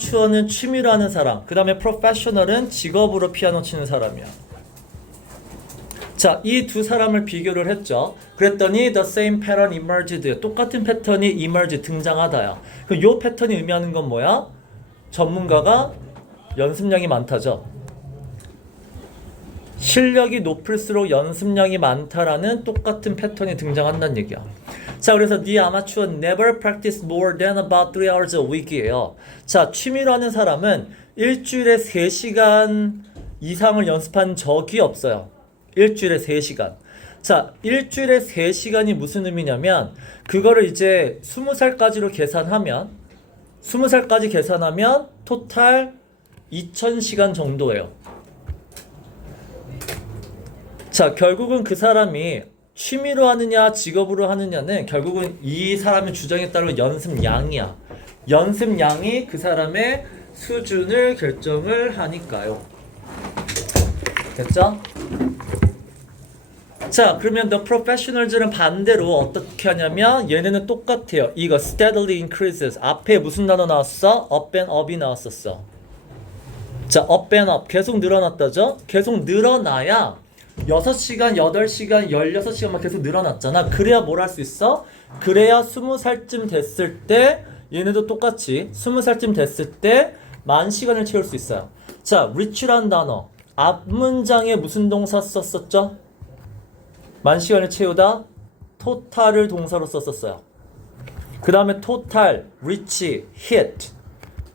아마추어는 취미로 하는 사람, 그 다음에 프로페셔널은 직업으로 피아노 치는 사람이야. 자, 이 두 사람을 비교를 했죠. 그랬더니 the same pattern emerged. 똑같은 패턴이 emerge, 등장하다야. 그럼 요 패턴이 의미하는 건 뭐야? 전문가가 연습량이 많다죠. 실력이 높을수록 연습량이 많다라는 똑같은 패턴이 등장한다는 얘기야. 자, 그래서 the amateur never practice more than about 3 hours a week이에요. 자, 취미로 하는 사람은 일주일에 3시간 이상을 연습한 적이 없어요. 일주일에 3시간. 자, 일주일에 3시간이 무슨 의미냐면 그거를 이제 20살까지로 계산하면 20살까지 계산하면 토탈 2000시간 정도예요. 자, 결국은 그 사람이 취미로 하느냐 직업으로 하느냐는 결국은 이 사람의 주장에 따른 연습량이야. 연습량이 그 사람의 수준을 결정을 하니까요. 됐죠? 자, 그러면 the professionals는 반대로 어떻게 하냐면 얘네는 똑같아요. 이거 steadily increases. 앞에 무슨 단어 나왔어? up and up이 나왔었어. 자, up and up. 계속 늘어났다죠? 계속 늘어나야 6시간, 8시간, 16시간만 계속 늘어났잖아. 그래야 뭘 할 수 있어? 그래야 20살쯤 됐을 때 얘네도 똑같이 20살쯤 됐을 때 10,000시간을 채울 수 있어요. 자, reach란 단어 앞 문장에 무슨 동사 썼었죠? 10,000시간을 채우다 total을 동사로 썼었어요. 그 다음에 total, reach, hit.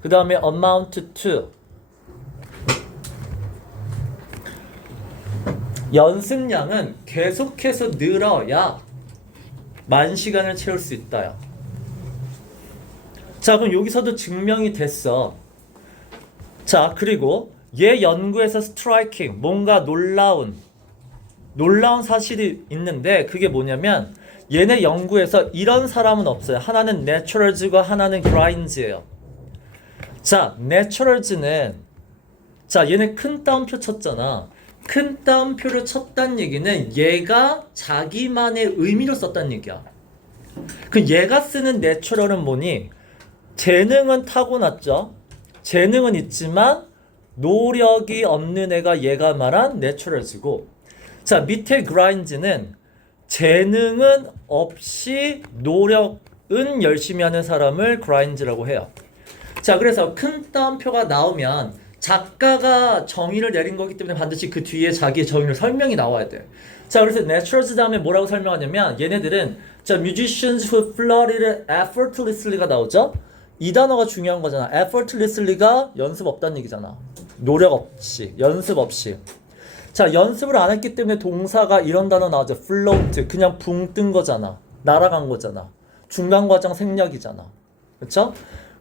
그 다음에 amount to. 연습량은 계속해서 늘어야 10,000시간을 채울 수 있다요. 자, 그럼 여기서도 증명이 됐어. 자, 그리고 얘 연구에서 스트라이킹, 뭔가 놀라운 사실이 있는데 그게 뭐냐면 얘네 연구에서 이런 사람은 없어요. 하나는 내추럴즈가 하나는 그라인즈예요. 자, 내추럴즈는 자, 얘네 큰 따옴표 쳤잖아. 큰 따옴표를 쳤다는 얘기는 얘가 자기만의 의미로 썼다는 얘기야. 그 얘가 쓰는 내추럴은 뭐니? 재능은 타고났죠. 재능은 있지만 노력이 없는 애가 얘가 말한 내추럴즈고, 자, 밑에 그라인즈는 재능은 없이 노력은 열심히 하는 사람을 그라인즈라고 해요. 자, 그래서 큰 따옴표가 나오면 작가가 정의를 내린 거기 때문에 반드시 그 뒤에 자기의 정의를 설명이 나와야 돼. 자, 그래서 naturals 다음에 뭐라고 설명하냐면 얘네들은 자, musicians who flourish effortlessly가 나오죠? 이 단어가 중요한 거잖아. effortlessly가 연습 없다는 얘기잖아. 노력 없이, 연습 없이. 자, 연습을 안 했기 때문에 동사가 이런 단어 나오죠. float, 그냥 붕 뜬 거잖아. 날아간 거잖아. 중간 과정 생략이잖아. 그렇죠?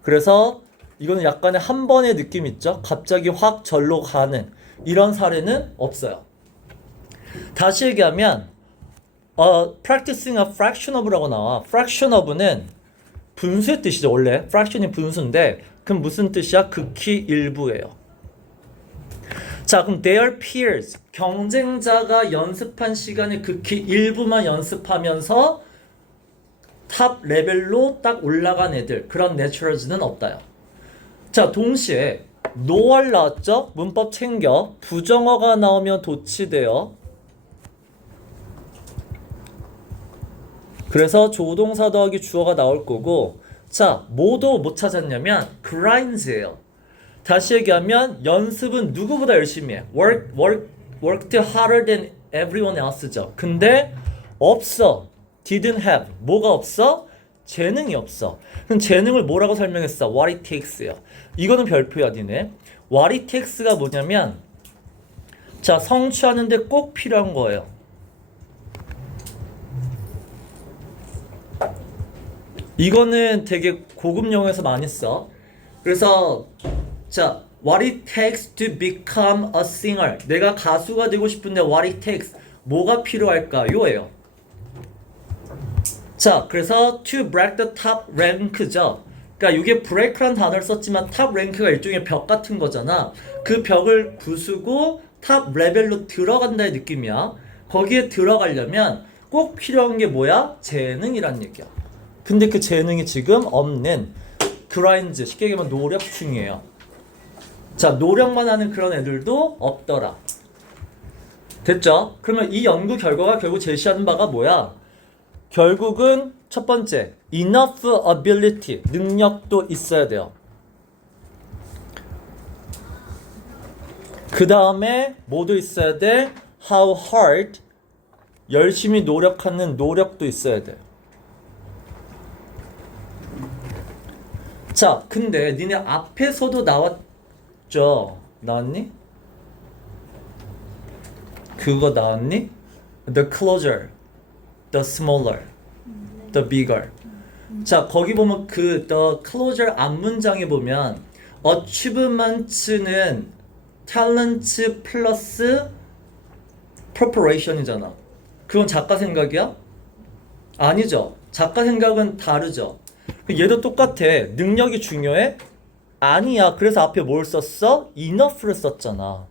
그래서 이거는 약간의 한 번의 느낌 있죠? 갑자기 확 절로 가는 이런 사례는 없어요. 다시 얘기하면 practicing a fraction of라고 나와. fraction of는 분수의 뜻이죠. 원래 fraction이 분수인데 그럼 무슨 뜻이야? 극히 일부예요. 자, 그럼 their peers, 경쟁자가 연습한 시간의 극히 일부만 연습하면서 탑 레벨로 딱 올라간 애들, 그런 naturals는 없다요. 자, 동시에 노월 나왔죠? 문법 챙겨. 부정어가 나오면 도치돼요. 그래서 조동사 더하기 주어가 나올 거고, 자, 뭐도 못 찾았냐면 grinds예요. 다시 얘기하면 연습은 누구보다 열심히 해. worked harder than everyone else죠. 근데 없어. didn't have. 뭐가 없어? 재능이 없어. 그럼 재능을 뭐라고 설명했어? what it takes예요. 이거는 별표야, 니네. what it takes가 뭐냐면 자, 성취하는데 꼭 필요한 거예요. 이거는 되게 고급 용어에서 많이 써. 그래서 자, what it takes to become a singer. 내가 가수가 되고 싶은데 what it takes. 뭐가 필요할까요? 예요. 자, 그래서 to break the top rank죠. 그러니까 이게 break라는 단어를 썼지만 top rank가 일종의 벽 같은 거잖아. 그 벽을 부수고 탑 레벨로 들어간다의 느낌이야. 거기에 들어가려면 꼭 필요한 게 뭐야? 재능이란 얘기야. 근데 그 재능이 지금 없는 그라인드, 쉽게 얘기하면 노력충이에요. 자, 노력만 하는 그런 애들도 없더라. 됐죠? 그러면 이 연구 결과가 결국 제시하는 바가 뭐야? 결국은 첫 번째, enough ability, 능력도 있어야 돼요. 그 다음에 뭐도 있어야 돼? How hard, 열심히 노력하는 노력도 있어야 돼. 자, 근데 니네 앞에서도 나왔죠? 나왔니? 그거 나왔니? The closer, the smaller, the bigger. 자, 거기 보면 그 the closer 앞문장에 보면 achievement는 talent 플러스 preparation이잖아. 그건 작가 생각이야? 아니죠. 작가 생각은 다르죠. 얘도 똑같아. 능력이 중요해? 아니야. 그래서 앞에 뭘 썼어? enough를 썼잖아.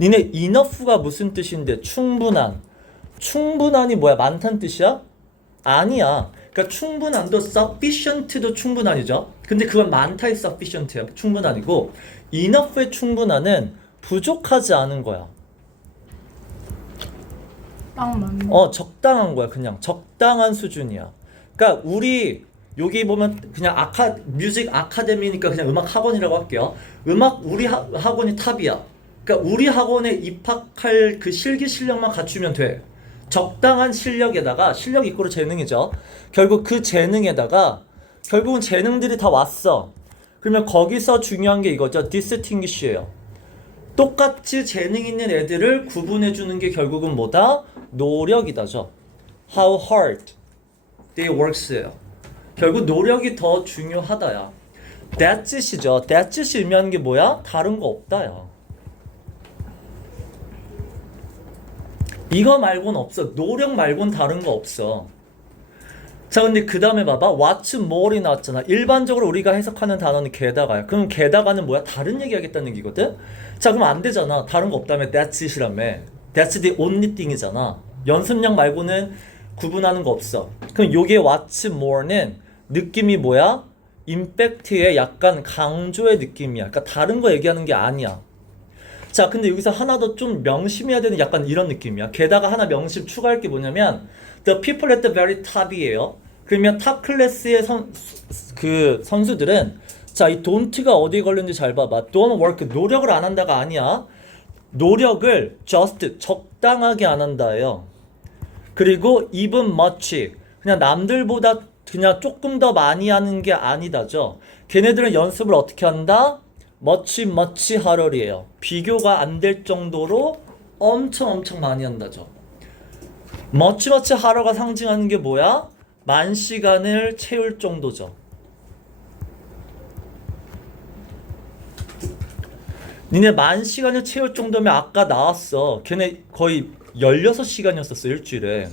니네 enough가 무슨 뜻인데? 충분한. 충분한이 뭐야? 많다는 뜻이야? 아니야. 그러니까 충분한도 sufficient도 충분한이죠. 근데 그건 많다의 sufficient야. 충분한이고 enough의 충분한은 부족하지 않은 거야. 딱 맞네. 적당한 거야. 그냥 적당한 수준이야. 그러니까 우리 여기 보면 그냥 뮤직 아카데미니까 그냥 음악 학원이라고 할게요. 우리 학원이 탑이야. 그러니까 우리 학원에 입학할 그 실기 실력만 갖추면 돼. 적당한 실력에다가 실력 이꼬르 재능이죠. 결국 그 재능에다가 결국은 재능들이 다 왔어. 그러면 거기서 중요한 게 이거죠. distinguish예요. 똑같이 재능 있는 애들을 구분해 주는 게 결국은 뭐다? 노력이다죠. How hard they works예요. 결국 노력이 더 중요하다야. That's it이죠. That's it 의미하는 게 뭐야? 다른 거 없다야. 이거 말고는 없어. 노력 말고는 다른 거 없어. 자, 근데 그 다음에 봐봐. What's more이 나왔잖아. 일반적으로 우리가 해석하는 단어는 게다가야. 그럼 게다가는 뭐야? 다른 얘기 하겠다는 얘기거든? 자, 그럼 안 되잖아. 다른 거 없다며. That's it이라며. That's the only thing이잖아. 연습량 말고는 구분하는 거 없어. 그럼 요게 What's more는 느낌이 뭐야? 임팩트의 약간 강조의 느낌이야. 그러니까 다른 거 얘기하는 게 아니야. 자, 근데 여기서 하나 더 좀 명심해야 되는 약간 이런 느낌이야. 게다가 하나 명심 추가할 게 뭐냐면 The people at the very top이에요. 그러면 탑 클래스의 선수들은 자, 이 don't가 어디에 걸렸는지 잘 봐봐. Don't work, 노력을 안 한다가 아니야. 노력을 just, 적당하게 안 한다예요. 그리고 even much, 그냥 남들보다 그냥 조금 더 많이 하는 게 아니다죠. 걔네들은 연습을 어떻게 한다? much harder이에요. 비교가 안 될 정도로 엄청 많이 한다죠. much harder가 상징하는 게 뭐야? 만 시간을 채울 정도죠. 니네 만 시간을 채울 정도면 아까 나왔어. 걔네 거의 16시간이었었어, 일주일에.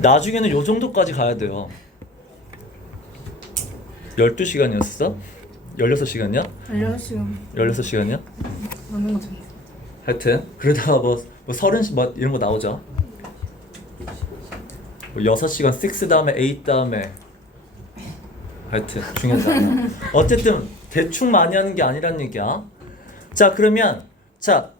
나중에는 요 정도까지 가야 돼요. 12시간이었어? 16시간이야? 16시간이야? 맞는 거 같은데. 하여튼 그러다가 뭐 30시 이런 거 나오죠. 뭐 6시간 6 다음에 8 다음에 하여튼 중요하지 않아. 어쨌든 대충 많이 하는 게 아니란 얘기야. 자, 그러면 자,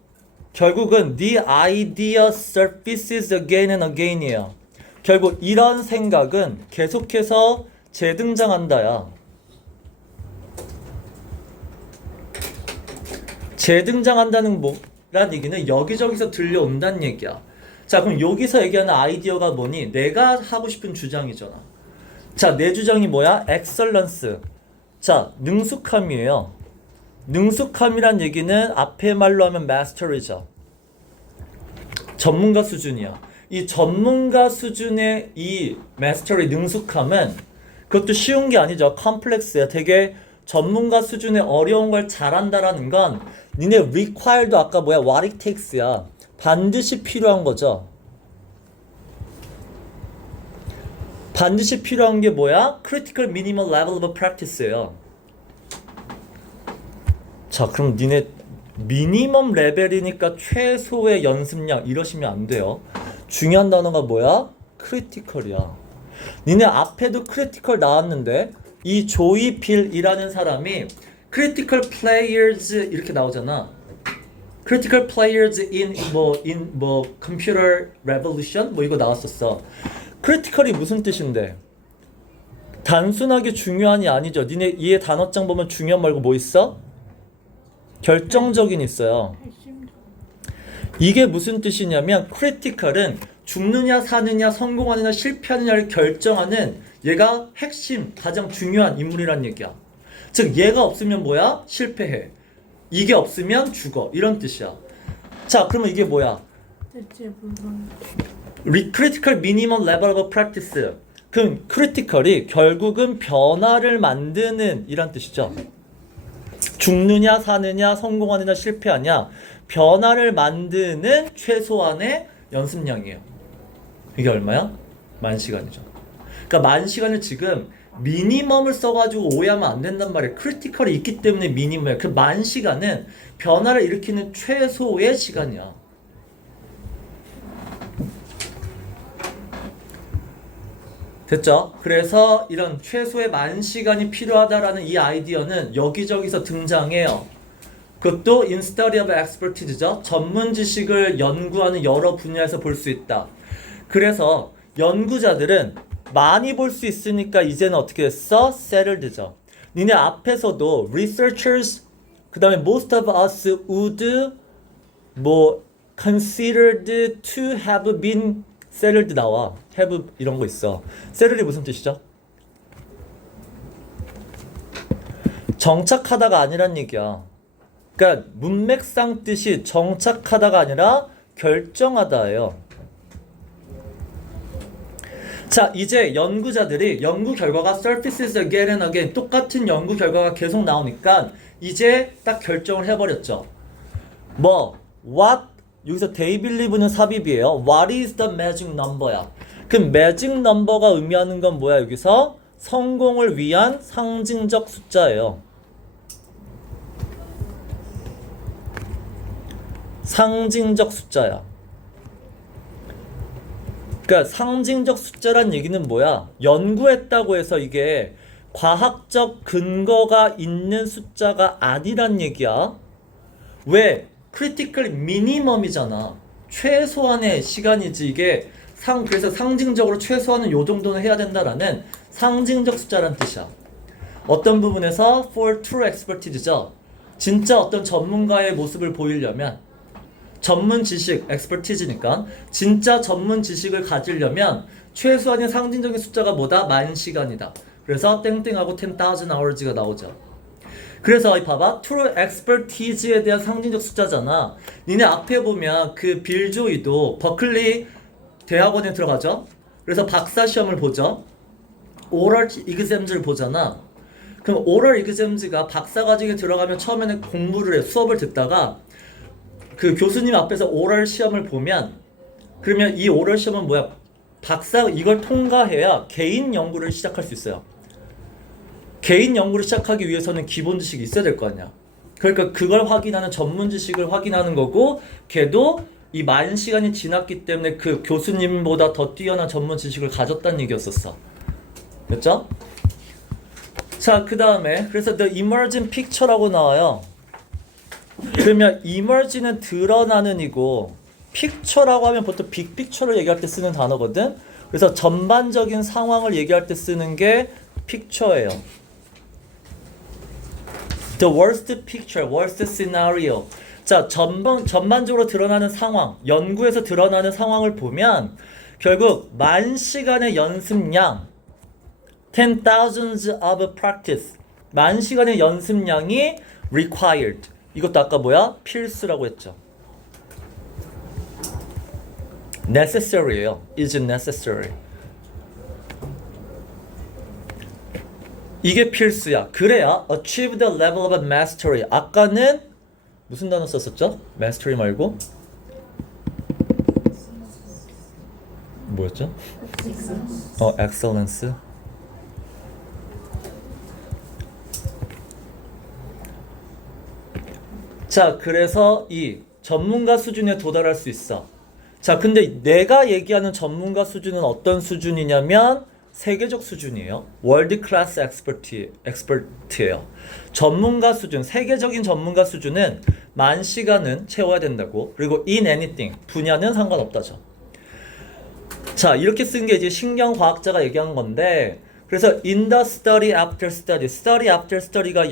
결국은 the idea surfaces again and again이에요. 결국 이런 생각은 계속해서 재등장한다야. 재등장한다는 뭐란 얘기는 여기저기서 들려온다는 얘기야. 자, 그럼 여기서 얘기하는 아이디어가 뭐니? 내가 하고 싶은 주장이잖아. 자, 내 주장이 뭐야? excellence. 자, 능숙함이에요. 능숙함이란 얘기는 앞에 말로 하면 mastery죠. 전문가 수준이야. 이 전문가 수준의 이 mastery, 능숙함은 그것도 쉬운 게 아니죠. complex야. 되게 전문가 수준의 어려운 걸 잘한다라는 건 니네 require도 아까 뭐야? what it takes야. 반드시 필요한 거죠. 반드시 필요한 게 뭐야? critical minimal level of practice예요. 자, 그럼 니네 미니멈 레벨이니까 최소의 연습량 이러시면 안 돼요. 중요한 단어가 뭐야? 크리티컬이야. 니네 앞에도 크리티컬 나왔는데 이 조이 빌이라는 사람이 critical players 이렇게 나오잖아. critical players in computer revolution 뭐 이거 나왔었어. critical이 무슨 뜻인데? 단순하게 중요한이 아니죠. 니네 얘 단어장 보면 중요한 말고 뭐 있어? 결정적인 있어요. 핵심적. 이게 무슨 뜻이냐면 critical은 죽느냐 사느냐 성공하느냐 실패하느냐를 결정하는 얘가 핵심 가장 중요한 인물이란 얘기야. 즉 얘가 없으면 뭐야? 실패해. 이게 없으면 죽어. 이런 뜻이야. 자 그러면 이게 뭐야? 대체 불가능. critical minimum level of practice. 그럼 critical이 결국은 변화를 만드는 이란 뜻이죠. 죽느냐 사느냐 성공하느냐 실패하냐 변화를 만드는 최소한의 연습량이에요. 이게 얼마야? 10,000시간이죠. 그러니까 10,000시간을 지금 미니멈을 써가지고 오해하면 안 된단 말이에요. 크리티컬이 있기 때문에 미니멈이에요. 그 10,000시간은 변화를 일으키는 최소의 시간이야. 됐죠? 그래서 이런 최소의 10,000시간이 필요하다라는 이 아이디어는 여기저기서 등장해요. 그것도 in study of expertise죠. 전문 지식을 연구하는 여러 분야에서 볼 수 있다. 그래서 연구자들은 많이 볼 수 있으니까 이제는 어떻게 됐어? settled죠. 니네 앞에서도 researchers 그 다음에 most of us would considered to have been settled 나와. have 이런 거 있어. settled이 무슨 뜻이죠? 정착하다가 아니란 얘기야. 그러니까 문맥상 뜻이 정착하다가 아니라 결정하다예요. 자 이제 연구자들이 연구 결과가 surfaces again and again 똑같은 연구 결과가 계속 나오니까 이제 딱 결정을 해버렸죠. what 여기서 they believe는 삽입이에요. what is the magic number야. 그 magic number가 의미하는 건 뭐야? 여기서 성공을 위한 상징적 숫자예요. 상징적 숫자야. 그러니까 상징적 숫자란 얘기는 뭐야? 연구했다고 해서 이게 과학적 근거가 있는 숫자가 아니란 얘기야. 왜? 크리티컬 미니멈이잖아. 최소한의 시간이지 이게 그래서 상징적으로 최소한은 요 정도는 해야 된다라는 상징적 숫자란 뜻이야. 어떤 부분에서 for true expertise죠. 진짜 어떤 전문가의 모습을 보이려면 전문 지식, expertise니까 진짜 전문 지식을 가지려면 최소한의 상징적인 숫자가 뭐다? 10,000시간이다. 그래서 땡땡하고 10,000 hours가 나오죠. 그래서 봐봐, true expertise에 대한 상징적 숫자잖아. 니네 앞에 보면 그 빌 조이도 버클리 대학원에 들어가죠. 그래서 박사 시험을 보죠. oral exams를 보잖아. 그럼 oral exams가 박사 과정에 들어가면 처음에는 공부를 해, 수업을 듣다가 그 교수님 앞에서 오럴 시험을 보면 그러면 이 오럴 시험은 뭐야? 박사 이걸 통과해야 개인 연구를 시작할 수 있어요. 개인 연구를 시작하기 위해서는 기본 지식이 있어야 될 거 아니야. 그러니까 그걸 확인하는 전문 지식을 확인하는 거고 걔도 이 10,000시간이 지났기 때문에 그 교수님보다 더 뛰어난 전문 지식을 가졌다는 얘기였었어. 됐죠? 자, 그 다음에 그래서 the emerging picture라고 나와요. 그러면 emerge는 드러나는 이고 picture라고 하면 보통 빅픽처를 얘기할 때 쓰는 단어거든. 그래서 전반적인 상황을 얘기할 때 쓰는 게 picture예요. The worst picture, worst scenario. 자, 전반적으로 드러나는 상황, 연구에서 드러나는 상황을 보면 결국 10,000시간의 연습량, 10,000s of practice, 10,000시간의 연습량이 required. 이것도 아까 뭐야? 필수라고 했죠. necessary예요. is necessary. 이게 필수야. 그래야 achieve the level of mastery. 아까는 무슨 단어 썼었죠? mastery 말고 뭐였죠? excellence. 자, 그래서 이 전문가 수준에 도달할 수 있어. 자, 근데 내가 얘기하는 전문가 수준은 어떤 수준이냐면 세계적 수준이에요. 월드 클래스 엑스퍼트예요. 전문가 수준, 세계적인 전문가 수준은 만 시간은 채워야 된다고. 그리고 in anything, 분야는 상관없다죠. 자, 이렇게 쓴 게 이제 신경과학자가 얘기한 건데, 그래서 in the study after study, study after study가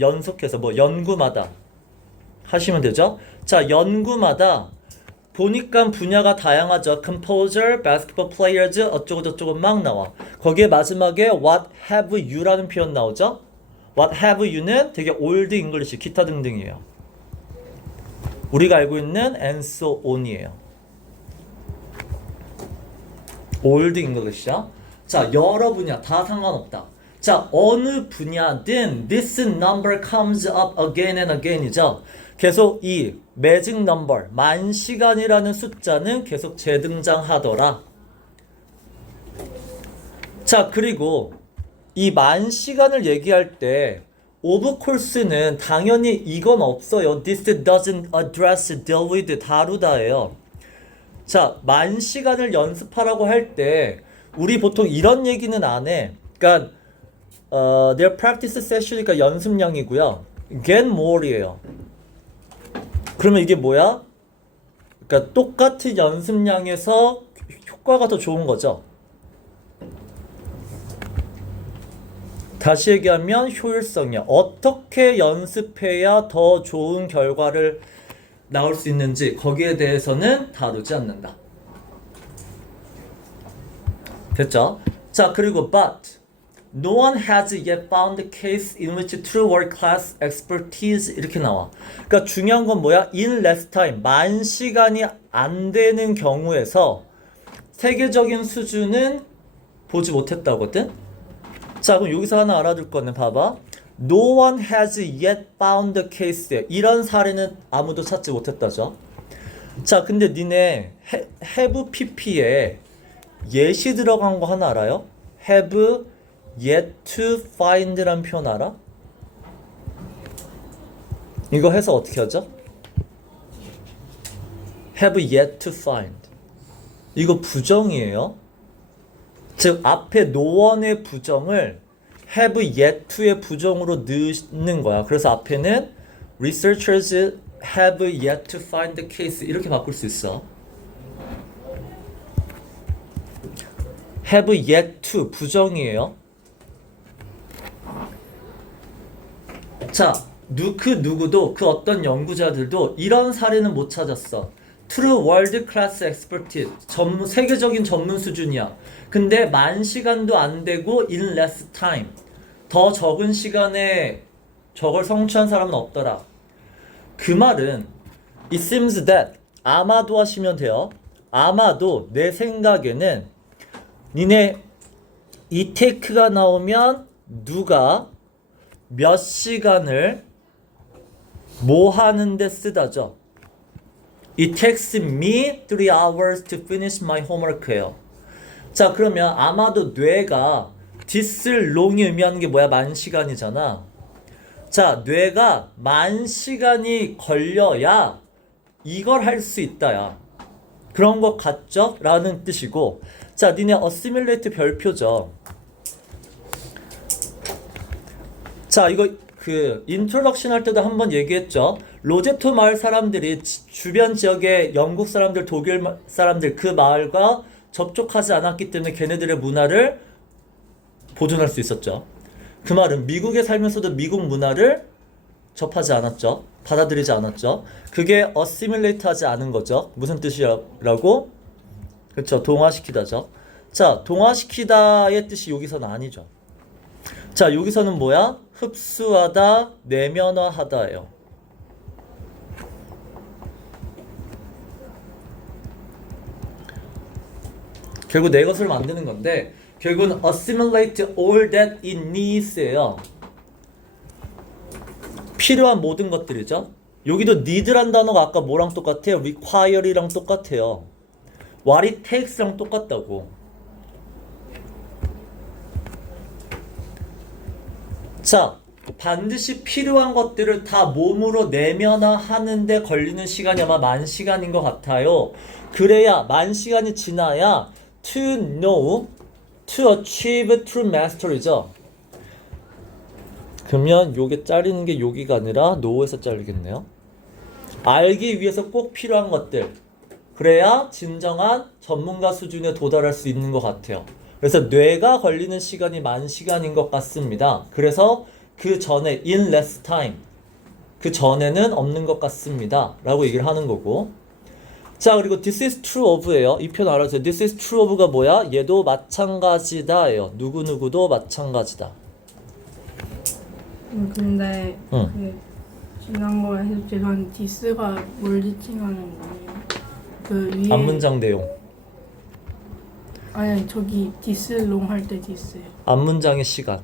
연속해서 뭐 연구마다 하시면 되죠. 자, 연구마다 보니까 분야가 다양하죠. composer, basketball players 어쩌고 저쩌고 막 나와. 거기에 마지막에 what have you라는 표현 나오죠. what have you는 되게 old English, 기타 등등이에요. 우리가 알고 있는 and so on이에요. old English야. 자, 여러 분야 다 상관없다. 자, 어느 분야든 this number comes up again and again이죠. 계속 이 magic number, 만 시간이라는 숫자는 계속 재등장하더라. 자, 그리고 이 만 시간을 얘기할 때 of course는 당연히 이건 없어요. This doesn't address, deal with, 다루다예요. 자, 만 시간을 연습하라고 할 때 우리 보통 이런 얘기는 안 해. 그러니까 their practice session이니까 연습량이고요. get more이에요. 그러면 이게 뭐야? 그러니까 똑같은 연습량에서 효과가 더 좋은 거죠. 다시 얘기하면 효율성이야. 어떻게 연습해야 더 좋은 결과를 나올 수 있는지 거기에 대해서는 다루지 않는다. 됐죠? 자, 그리고 but no one has yet found a case in which true world class expertise 이렇게 나와. 그러니까 중요한 건 뭐야? In less time, 만 시간이 안 되는 경우에서 세계적인 수준은 보지 못했다거든. 자, 그럼 여기서 하나 알아둘 거는 봐봐. No one has yet found a case. 이런 사례는 아무도 찾지 못했다죠. 자, 근데 니네 have pp에 yet이 들어간 거 하나 알아요? have yet to find라는 표현 알아? 이거 해서 어떻게 하죠? have yet to find. 이거 부정이에요. 즉 앞에 no one의 부정을 have yet to의 부정으로 넣는 거야. 그래서 앞에는 researchers have yet to find the case 이렇게 바꿀 수 있어. have yet to 부정이에요. 자, 그 누구도 그 어떤 연구자들도 이런 사례는 못 찾았어. True world class expertise, 세계적인 전문 수준이야. 근데 만 시간도 안 되고 in less time, 더 적은 시간에 저걸 성취한 사람은 없더라. 그 말은 it seems that, 아마도 하시면 돼요. 아마도 내 생각에는 니네 이 테이크가 나오면 누가 몇 시간을 뭐 하는데 쓰다죠. It takes me 3 hours to finish my homework예요. 자, 그러면 아마도 뇌가 this long이 의미하는 게 뭐야? 만 시간이잖아. 자, 뇌가 만 시간이 걸려야 이걸 할 수 있다야. 그런 것 같죠? 라는 뜻이고. 자, 니네 assimilate 별표죠. 자, 이거 그 인트로덕션 할 때도 한번 얘기했죠. 로제토 마을 사람들이 주변 지역의 영국 사람들, 독일 사람들 그 마을과 접촉하지 않았기 때문에 걔네들의 문화를 보존할 수 있었죠. 그 말은 미국에 살면서도 미국 문화를 접하지 않았죠. 받아들이지 않았죠. 그게 assimilate 하지 않은 거죠. 무슨 뜻이라고? 그렇죠. 동화시키다죠. 자, 동화시키다의 뜻이 여기서는 아니죠. 자, 여기서는 뭐야? 흡수하다, 내면화하다예요. 결국 내 것을 만드는 건데 결국은 assimilate all that it needs예요. 필요한 모든 것들이죠. 여기도 need란 단어가 아까 뭐랑 똑같아요? require이랑 똑같아요. what it takes랑 똑같다고. 자, 반드시 필요한 것들을 다 몸으로 내면화하는데 걸리는 시간이 아마 만 시간인 것 같아요. 그래야 만 시간이 지나야 to know to achieve true mastery죠. 그러면 요게 자르는 게 여기가 아니라 no에서 자르겠네요. 알기 위해서 꼭 필요한 것들. 그래야 진정한 전문가 수준에 도달할 수 있는 것 같아요. 그래서 뇌가 걸리는 시간이 10,000시간인 것 같습니다. 그래서 그 전에 in less time, 그 전에는 없는 것 같습니다 라고 얘기를 하는 거고. 자, 그리고 this is true of예요. 이 표현 알아주세요. this is true of가 뭐야? 얘도 마찬가지다 예요. 누구누구도 마찬가지다. 근데 응. 그 지난거에서 죄송한 디스가 뭘 지칭하는 거예요? 그 위에 앞문장 내용. 아니 저기 디스롱 할 때 디스요. 앞문장의 시간.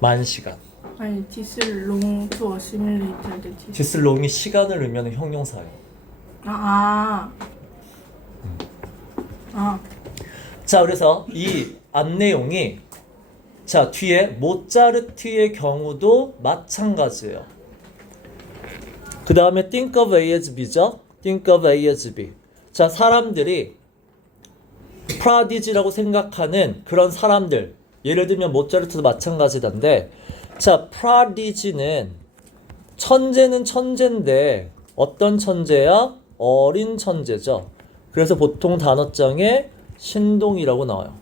10,000시간. 아니 디스롱 투 어시뮬레이트 할 때 디스. this long이 시간을 의미하는 형용사예요. 자, 그래서 이 앞 내용이 자, 뒤에 모차르트의 경우도 마찬가지예요. 그 다음에 think of A as B죠. think of A as B. 자, 사람들이 프라디지라고 생각하는 그런 사람들, 예를 들면 모차르트도 마찬가지던데, 자, 프라디지는 천재는 천재인데 어떤 천재야? 어린 천재죠. 그래서 보통 단어장에 신동이라고 나와요.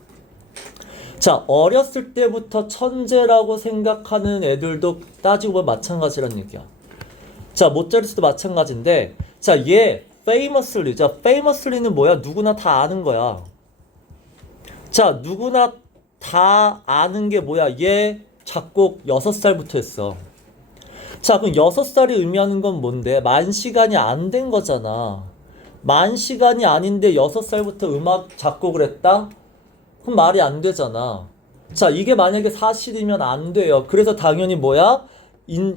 자, 어렸을 때부터 천재라고 생각하는 애들도 따지고 보면 마찬가지란 얘기야. 자, 모차르트도 마찬가지인데, 자, 얘 famously. 자, famously는 뭐야? 누구나 다 아는 거야. 자, 누구나 다 아는 게 뭐야? 얘 작곡 6살부터 했어. 자, 그럼 6살이 의미하는 건 뭔데? 10,000시간이 안 된 거잖아. 10,000시간이 아닌데 6살부터 음악 작곡을 했다? 그럼 말이 안 되잖아. 자, 이게 만약에 사실이면 안 돼요. 그래서 당연히 뭐야?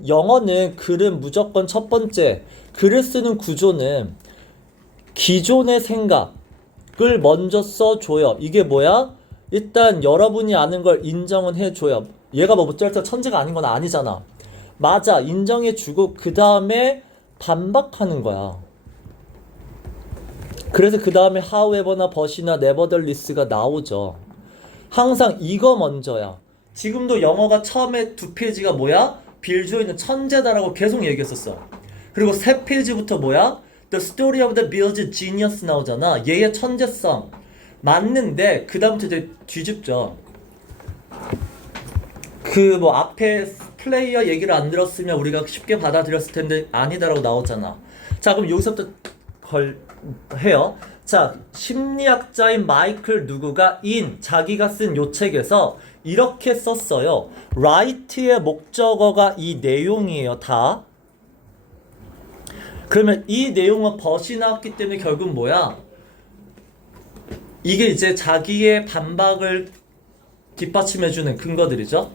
영어는 글은 무조건 첫 번째, 글을 쓰는 구조는 기존의 생각을 먼저 써줘요. 이게 뭐야? 일단 여러분이 아는 걸 인정은 해줘요. 얘가 뭐 모차르트가 천재가 아닌 건 아니잖아. 맞아, 인정해주고 그 다음에 반박하는 거야. 그래서 그 다음에 however나 but이나 nevertheless가 나오죠. 항상 이거 먼저야. 지금도 영어가 처음에 2페이지가 뭐야? 빌 조이는 천재다라고 계속 얘기했었어. 그리고 3페이지부터 뭐야? The story of the Bill's genius 나오잖아. 얘의 천재성 맞는데 그 다음부터 이제 뒤집죠. 그 뭐 앞에 플레이어 얘기를 안 들었으면 우리가 쉽게 받아들였을 텐데 아니다라고 나오잖아. 자, 그럼 여기서부터 해요. 자, 심리학자인 마이클 누구가 자기가 쓴 요 책에서 이렇게 썼어요. write의 목적어가 이 내용이에요. 다. 그러면 이 내용은 벗이 나왔기 때문에 결국 뭐야? 이게 이제 자기의 반박을 뒷받침해주는 근거들이죠.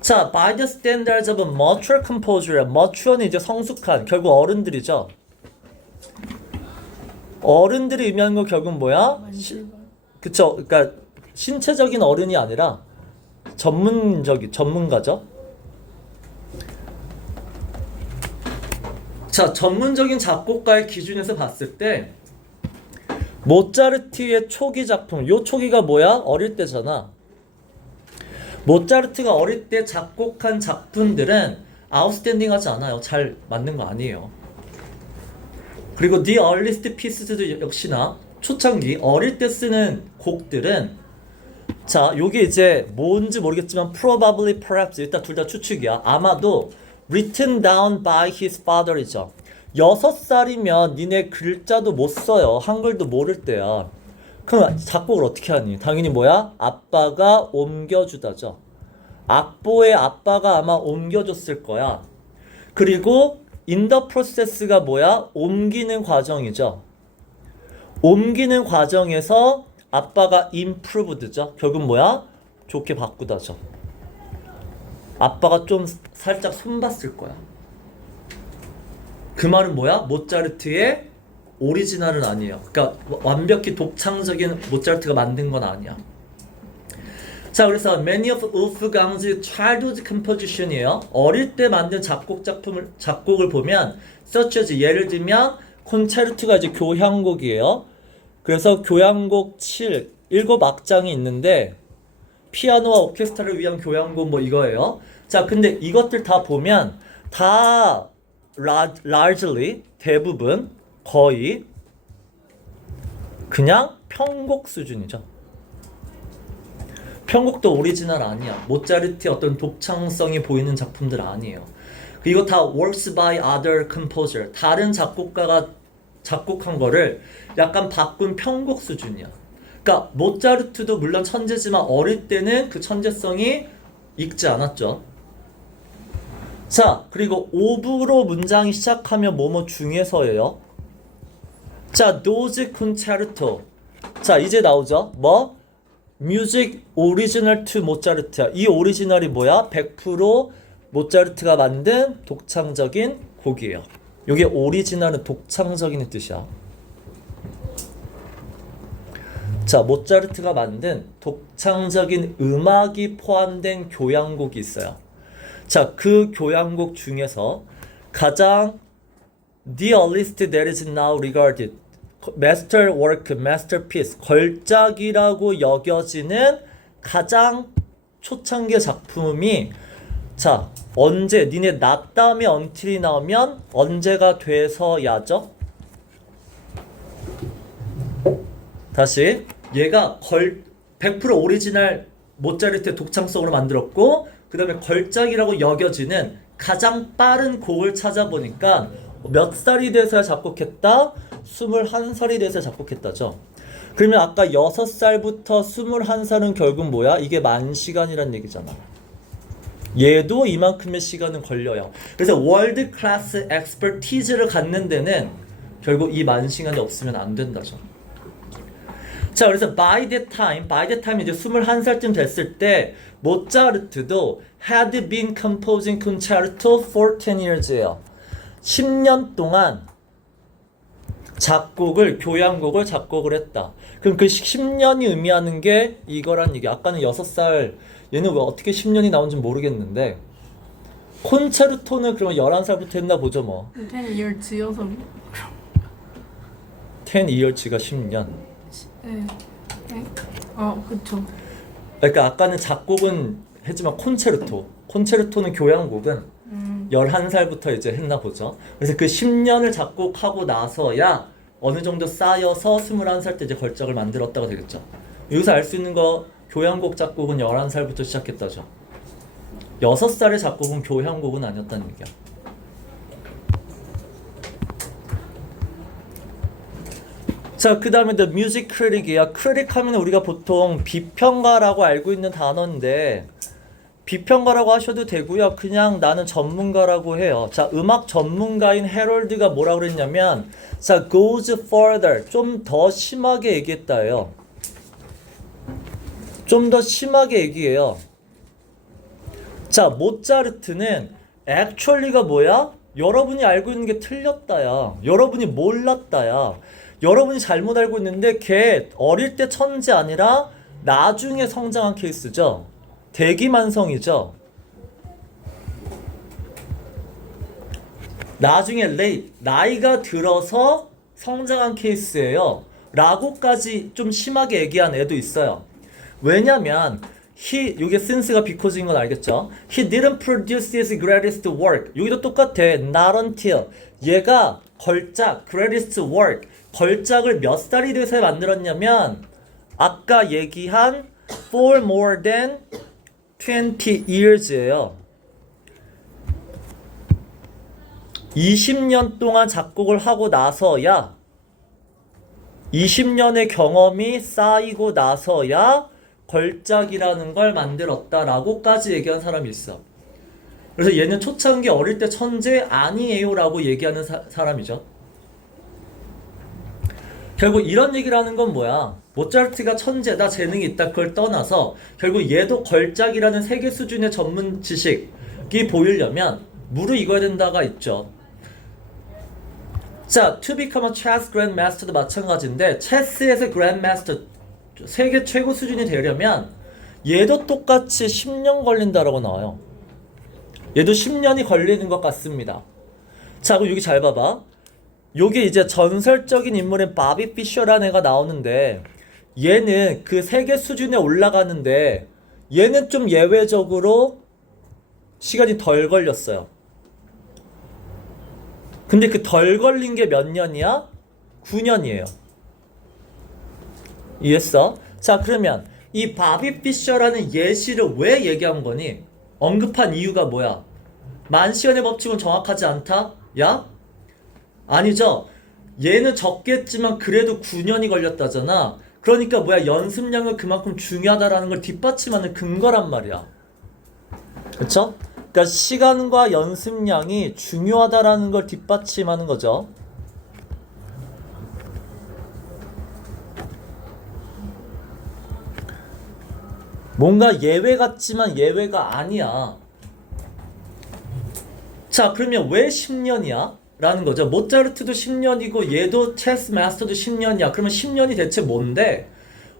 자, by the standards of mature composer. mature는 이제 성숙한, 결국 어른들이죠. 어른들이 의미하는 거 결국 뭐야? 그쵸. 그러니까 신체적인 어른이 아니라 전문가죠. 자, 전문적인 작곡가의 기준에서 봤을 때 모차르트의 초기 작품, 요 초기가 뭐야? 어릴 때잖아. 모차르트가 어릴 때 작곡한 작품들은 아웃스탠딩 하지 않아요. 잘 맞는 거 아니에요. 그리고 The Earliest Pieces도 역시나 초창기 어릴 때 쓰는 곡들은 자, 요게 이제 뭔지 모르겠지만 probably, perhaps 일단 둘 다 추측이야. 아마도 written down by his father이죠. 6살이면 니네 글자도 못 써요. 한글도 모를 때야. 그럼 작곡을 어떻게 하니? 당연히 뭐야? 아빠가 옮겨주다죠. 악보에 아빠가 아마 옮겨줬을 거야. 그리고 in the process가 뭐야? 옮기는 과정이죠. 옮기는 과정에서 아빠가 improved죠. 결국 뭐야? 좋게 바꾸다죠. 아빠가 좀 살짝 손봤을 거야. 그 말은 뭐야? 모차르트의 오리지널은 아니에요. 그러니까 완벽히 독창적인 모차르트가 만든 건 아니야. 자, 그래서 many of Wolfgang's childhood composition이에요. 어릴 때 만든 작곡을 보면 such as 예를 들면 콘체르트가 이제 교향곡이에요. 그래서 교향곡 7 7악장이 있는데 피아노와 오케스트라를 위한 교향곡 뭐 이거예요. 자, 근데 이것들 다 보면 다 largely 대부분 거의 그냥 편곡 수준이죠. 편곡도 오리지널 아니야. 모차르트의 어떤 독창성이 보이는 작품들 아니에요. 이거 다 works by other composer. 다른 작곡가가 작곡한 거를 약간 바꾼 편곡 수준이야. 그러니까 모차르트도 물론 천재지만 어릴 때는 그 천재성이 익지 않았죠. 자, 그리고 오브로 문장이 시작하면 뭐뭐 중에서예요. 자, those concerto. 자, 이제 나오죠. 뭐? music original to 모차르트야. 이 오리지널이 뭐야? 100% 모차르트가 만든 독창적인 곡이에요. 이게 오리지널은 독창적인 뜻이야. 자, 모차르트가 만든 독창적인 음악이 포함된 교향곡이 있어요. 자, 그 교향곡 중에서 가장 the earliest that is now regarded masterwork, masterpiece, 걸작이라고 여겨지는 가장 초창기 작품이 자, 언제 니네 나 다음에 until이 나오면 언제가 돼서야죠? 다시 얘가 100% 오리지널 모차르트의 독창성으로 만들었고 그 다음에 걸작이라고 여겨지는 가장 빠른 곡을 찾아보니까 몇 살이 돼서야 작곡했다? 21살이 돼서 작곡했다죠. 그러면 아까 6살부터 21살은 결국 뭐야? 이게 만 시간이란 얘기잖아. 얘도 이만큼의 시간은 걸려요. 그래서 월드 클래스 엑스퍼티즈를 갖는 데는 결국 이 만 시간이 없으면 안 된다죠. 자, 그래서 by that time 이제 21살쯤 됐을 때 모차르트도 had been composing concerto for 10 years예요. 10년 동안 교향곡을 작곡을 했다. 그럼 그 10년이 의미하는 게 이거란 얘기. 아까는 6살, 얘는 왜 어떻게 10년이 나온지 모르겠는데 콘체르토는 그러면 11살부터 했나 보죠 뭐. 10 years여서 10 years가 10년. 네. 네. 그쵸. 그러니까 아까는 작곡은 했지만 콘체르토는 교향곡은 11살부터 이제 했나 보죠. 그래서 그 10년을 작곡하고 나서야 어느 정도 쌓여서 21살 때 이제 걸작을 만들었다고 되겠죠. 여기서 알 수 있는 거 교향곡 작곡은 11살부터 시작했다죠. 6살의 작곡은 교향곡은 아니었다는 얘기야. 자, 그 다음에 The Music Critic이야. critic 하면 우리가 보통 비평가라고 알고 있는 단어인데 비평가라고 하셔도 되고요. 그냥 나는 전문가라고 해요. 자, 음악 전문가인 헤럴드가 뭐라고 그랬냐면 자, goes further. 좀 더 심하게 얘기했다예요. 좀 더 심하게 얘기해요. 자, 모차르트는 actually가 뭐야? 여러분이 알고 있는 게 틀렸다야. 여러분이 몰랐다야. 여러분이 잘못 알고 있는데 걔 어릴 때 천재 아니라 나중에 성장한 케이스죠. 대기만성이죠. 나중에 나이가 들어서 성장한 케이스예요. 라고까지 좀 심하게 얘기한 애도 있어요. 왜냐면 이게 since가 because인 건 알겠죠? He didn't produce his greatest work. 여기도 똑같아. Not until. 얘가 걸작, greatest work. 걸작을 몇 살이 돼서 만들었냐면 아까 얘기한 for more than 20 years예요. 20년 동안 작곡을 하고 나서야 20년의 경험이 쌓이고 나서야 걸작이라는 걸 만들었다라고까지 얘기한 사람이 있어. 그래서 얘는 초창기 어릴 때 천재 아니에요 라고 얘기하는 사람이죠. 결국 이런 얘기를 하는 건 뭐야? 모차르트가 천재다, 재능이 있다 그걸 떠나서 결국 얘도 걸작이라는 세계 수준의 전문 지식이 보이려면 무르익어야 된다가 있죠. 자, to become a chess grandmaster도 마찬가지인데 체스에서 grandmaster 세계 최고 수준이 되려면 얘도 똑같이 10년 걸린다라고 나와요. 얘도 10년이 걸리는 것 같습니다. 자, 그럼 여기 잘 봐봐. 요게 이제 전설적인 인물인 바비 피셔라는 애가 나오는데 얘는 그 세계 수준에 올라가는데 얘는 좀 예외적으로 시간이 덜 걸렸어요. 근데 그 덜 걸린 게 몇 년이야? 9년이에요. 이해했어? 자, 그러면 이 바비 피셔라는 예시를 왜 얘기한 거니? 언급한 이유가 뭐야? 만시간의 법칙은 정확하지 않다? 야? 아니죠. 얘는 적겠지만 그래도 9년이 걸렸다잖아. 그러니까 뭐야? 연습량은 그만큼 중요하다라는 걸 뒷받침하는 근거란 말이야. 그쵸? 그러니까 시간과 연습량이 중요하다라는 걸 뒷받침하는 거죠. 뭔가 예외 같지만 예외가 아니야. 자, 그러면 왜 10년이야? 라는 거죠. 모차르트도 10년이고 얘도 체스 마스터도 10년이야. 그러면 10년이 대체 뭔데?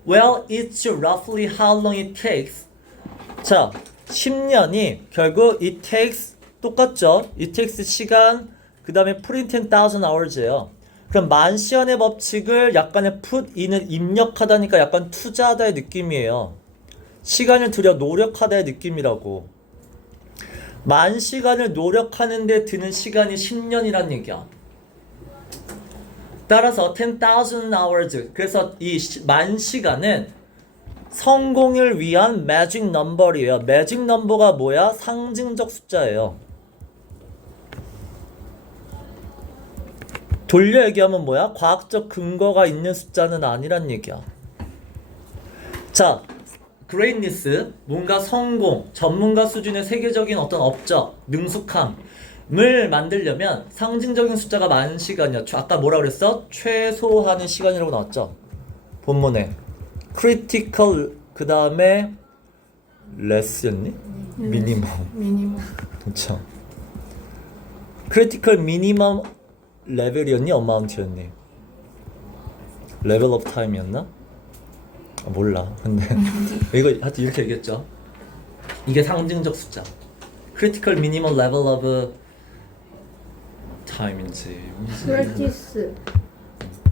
Well, it's roughly how long it takes. 자, 10년이 결국 it takes 똑같죠? it takes 시간, 그 다음에 put in 10,000 hours예요. 그럼 만시간의 법칙을 약간의 put in을 입력하다니까 약간 투자하다의 느낌이에요. 시간을 들여 노력하다의 느낌이라고. 만 시간을 노력하는데 드는 시간이 10년이란 얘기야. 따라서 10,000 hours. 그래서 이 만 시간은 성공을 위한 매직 넘버이에요. 매직 넘버가 뭐야? 상징적 숫자예요. 돌려 얘기하면 뭐야? 과학적 근거가 있는 숫자는 아니란 얘기야. 자, greatness, 뭔가 성공, 전문가 수준의 세계적인 어떤 업적, 능숙함을 만들려면 상징적인 숫자가 만 시간이야. 아까 뭐라 그랬어? 최소한의 시간이라고 나왔죠? 본문에. critical, 그 다음에 less였니? minimum. 미니멈. 그렇죠. critical minimum level이었니? amount였니? level of time이었나? 몰라. 근데 이거 하여튼 이렇게 얘기했죠. 이게 상징적 숫자. critical minimum level of time인지 프랙티스.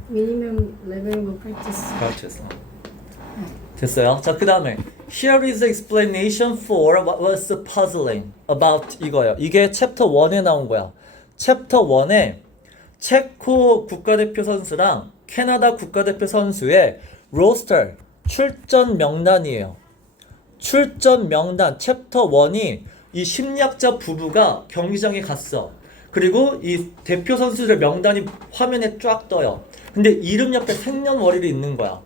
미니멈 레벨 오브 프랙티스. practice. 됐어요. 자, 그 다음에 here is the explanation for what was puzzling about 이거예요. 이게 챕터 1에 나온 거야. 챕터 1에 체코 국가대표 선수랑 캐나다 국가대표 선수의 로스터 출전 명단이에요. 출전 명단 챕터 1이 이 심리학자 부부가 경기장에 갔어. 그리고 이 대표 선수들 명단이 화면에 쫙 떠요. 근데 이름 옆에 생년월일이 있는 거야.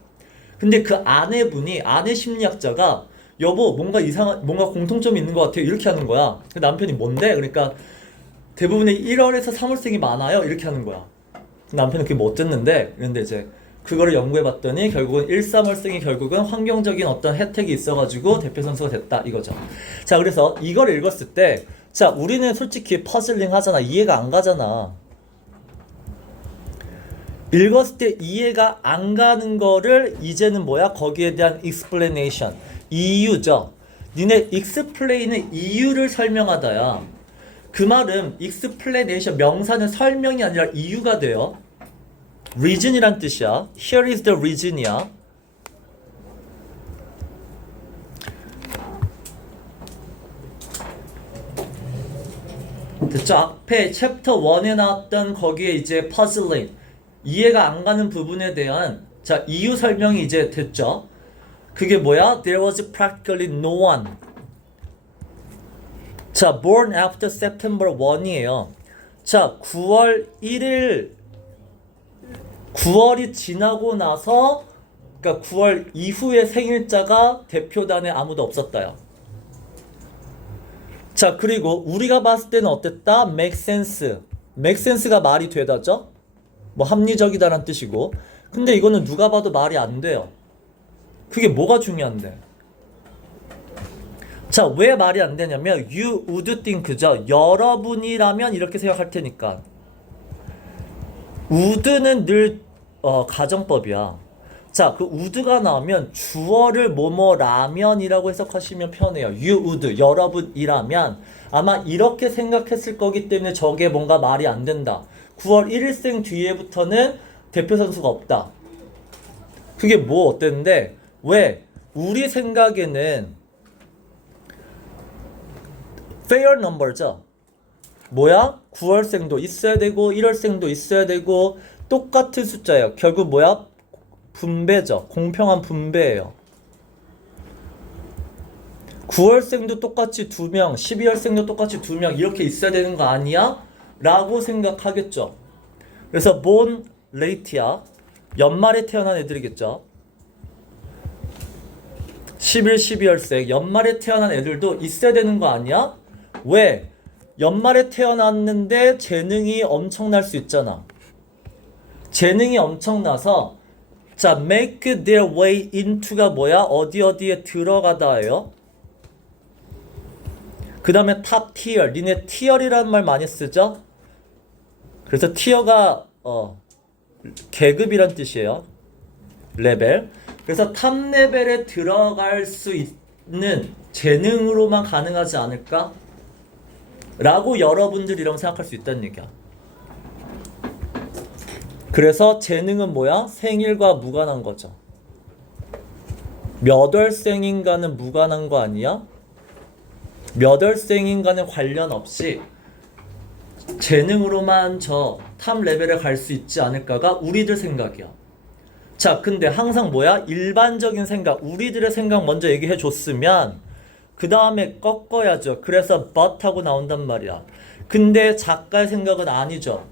근데 그 아내분이 아내 심리학자가 여보 뭔가 뭔가 공통점이 있는 것 같아요. 이렇게 하는 거야. 그 남편이 뭔데? 그러니까 대부분의 1월에서 3월생이 많아요. 이렇게 하는 거야. 남편은 그게 뭐 어쨌는데 그런데 이제 그거를 연구해봤더니 결국은 1, 3월생이 결국은 환경적인 어떤 혜택이 있어가지고 대표 선수가 됐다 이거죠. 자, 그래서 이걸 읽었을 때 자, 우리는 솔직히 퍼즐링 하잖아. 이해가 안 가잖아. 읽었을 때 이해가 안 가는 거를 이제는 뭐야? 거기에 대한 explanation. 이유죠. 니네 explain은 이유를 설명하다야. 그 말은 explanation 명사는 설명이 아니라 이유가 돼요. reason이란 뜻이야. Here is the reason이야. 됐죠? 앞에 챕터 1에 나왔던 거기에 이제 puzzling 이해가 안 가는 부분에 대한 자 이유 설명이 이제 됐죠? 그게 뭐야? There was practically no one. 자, born after September 1이에요. 자, 9월 1일 9월이 지나고 나서 그러니까 9월 이후의 생일자가 대표단에 아무도 없었다요. 자, 그리고 우리가 봤을 때는 어땠다? make sense. make sense가 말이 되다죠? 뭐 합리적이다라는 뜻이고. 근데 이거는 누가 봐도 말이 안 돼요. 그게 뭐가 중요한데? 자, 왜 말이 안 되냐면 you would think죠. 여러분이라면 이렇게 생각할 테니까. would는 늘 가정법이야. 자, 그 would가 나오면 주어를 뭐뭐라면이라고 해석하시면 편해요. You would, 여러분이라면 아마 이렇게 생각했을 거기 때문에 저게 뭔가 말이 안 된다. 9월 1일생 뒤에부터는 대표 선수가 없다. 그게 뭐 어땠는데 왜 우리 생각에는 fair number죠. 뭐야? 9월생도 있어야 되고 1월생도 있어야 되고 똑같은 숫자예요. 결국 뭐야? 분배죠. 공평한 분배예요. 9월생도 똑같이 2명, 12월생도 똑같이 2명 이렇게 있어야 되는 거 아니야? 라고 생각하겠죠. 그래서 born late야. 연말에 태어난 애들이겠죠. 11, 12월생 연말에 태어난 애들도 있어야 되는 거 아니야? 왜? 연말에 태어났는데 재능이 엄청날 수 있잖아. 재능이 엄청나서 자, make their way into가 뭐야? 어디에 들어가다예요. 그 다음에 top tier. 니네 tier이라는 말 많이 쓰죠? 그래서 tier가 계급이란 뜻이에요. 레벨. 그래서 탑 레벨에 들어갈 수 있는 재능으로만 가능하지 않을까? 라고 여러분들이 이런 생각할 수 있다는 얘기야. 그래서 재능은 뭐야? 생일과 무관한 거죠. 몇 월생인가는 무관한 거 아니야? 몇 월생인가는 관련 없이 재능으로만 저 탑 레벨에 갈 수 있지 않을까가 우리들 생각이야. 자, 근데 항상 뭐야? 일반적인 생각, 우리들의 생각 먼저 얘기해 줬으면 그 다음에 꺾어야죠. 그래서 but 하고 나온단 말이야. 근데 작가의 생각은 아니죠.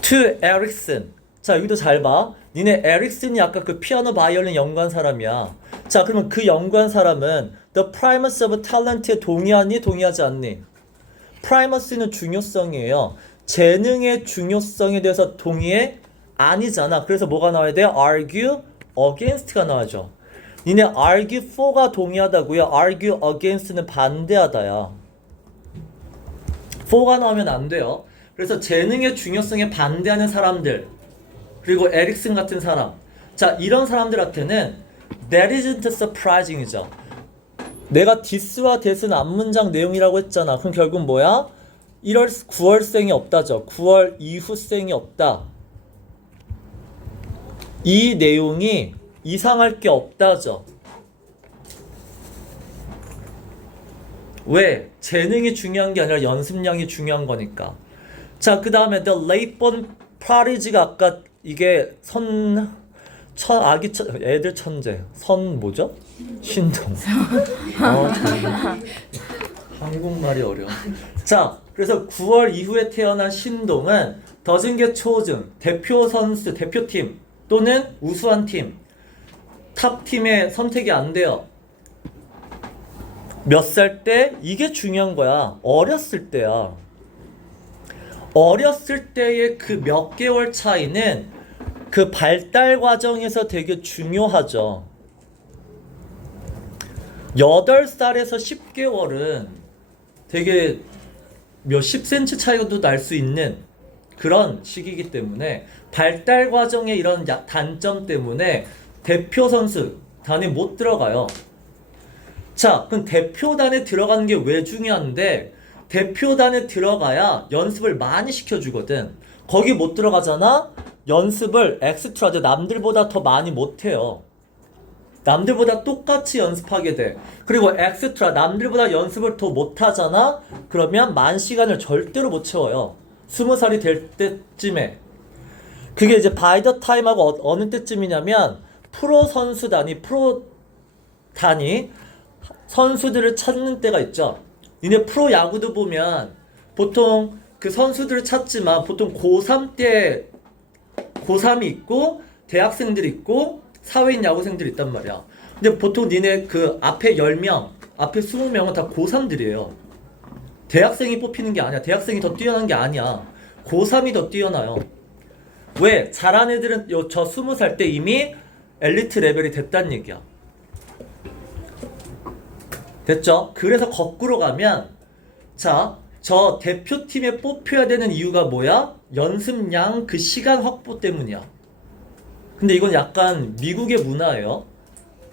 to Erickson. 자, 여기도 잘 봐. 니네 에릭슨이 아까 그 피아노 바이올린 연구한 사람이야. 자, 그러면 그 연구한 사람은 the primacy of talent에 동의하니 동의하지 않니? primacy는 중요성이에요. 재능의 중요성에 대해서 동의해? 아니잖아. 그래서 뭐가 나와야 돼요? argue against가 나와야죠. 니네 argue for가 동의하다고요. argue against는 반대하다야. for가 나오면 안 돼요. 그래서 재능의 중요성에 반대하는 사람들, 그리고 에릭슨 같은 사람, 자, 이런 사람들한테는 that isn't surprising이죠. 내가 this와 that은 앞문장 내용이라고 했잖아. 그럼 결국 뭐야? 9월생이 없다죠. 9월 이후생이 없다. 이 내용이 이상할 게 없다죠. 왜? 재능이 중요한 게 아니라 연습량이 중요한 거니까. 자, 그 다음에 the late born prodigy가 아까 이게 애들 천재. 뭐죠? 신동. 정말. 한국말이 어려워. 자, 그래서 9월 이후에 태어난 신동은 doesn't get chosen. 대표 선수, 대표팀 또는 우수한 팀, 탑팀의 선택이 안 돼요. 몇 살 때? 이게 중요한 거야. 어렸을 때야. 어렸을 때의 그 몇 개월 차이는 그 발달 과정에서 되게 중요하죠. 8살에서 10개월은 되게 몇 10cm 차이도 날 수 있는 그런 시기이기 때문에 발달 과정의 이런 단점 때문에 대표 선수 단에 못 들어가요. 자, 그럼 대표단에 들어가는 게 왜 중요한데, 대표단에 들어가야 연습을 많이 시켜주거든. 거기 못 들어가잖아? 연습을 엑스트라죠. 남들보다 더 많이 못해요. 남들보다 똑같이 연습하게 돼. 그리고 엑스트라, 남들보다 연습을 더 못하잖아? 그러면 만 시간을 절대로 못 채워요. 20살이 될 때쯤에. 그게 이제 바이 더 타임하고 어느 때쯤이냐면 프로 선수단이, 프로단이 선수들을 찾는 때가 있죠. 니네 프로 야구도 보면 보통 그 선수들을 찾지만 보통 고3 때 고3이 있고 대학생들이 있고 사회인 야구생들이 있단 말이야. 근데 보통 니네 그 앞에 10명, 앞에 20명은 다 고3들이에요. 대학생이 뽑히는 게 아니야. 대학생이 더 뛰어난 게 아니야. 고3이 더 뛰어나요. 왜? 잘한 애들은 저 20살 때 이미 엘리트 레벨이 됐다는 얘기야. 됐죠? 그래서 거꾸로 가면, 자, 저 대표팀에 뽑혀야 되는 이유가 뭐야? 연습량 그 시간 확보 때문이야. 근데 이건 약간 미국의 문화예요.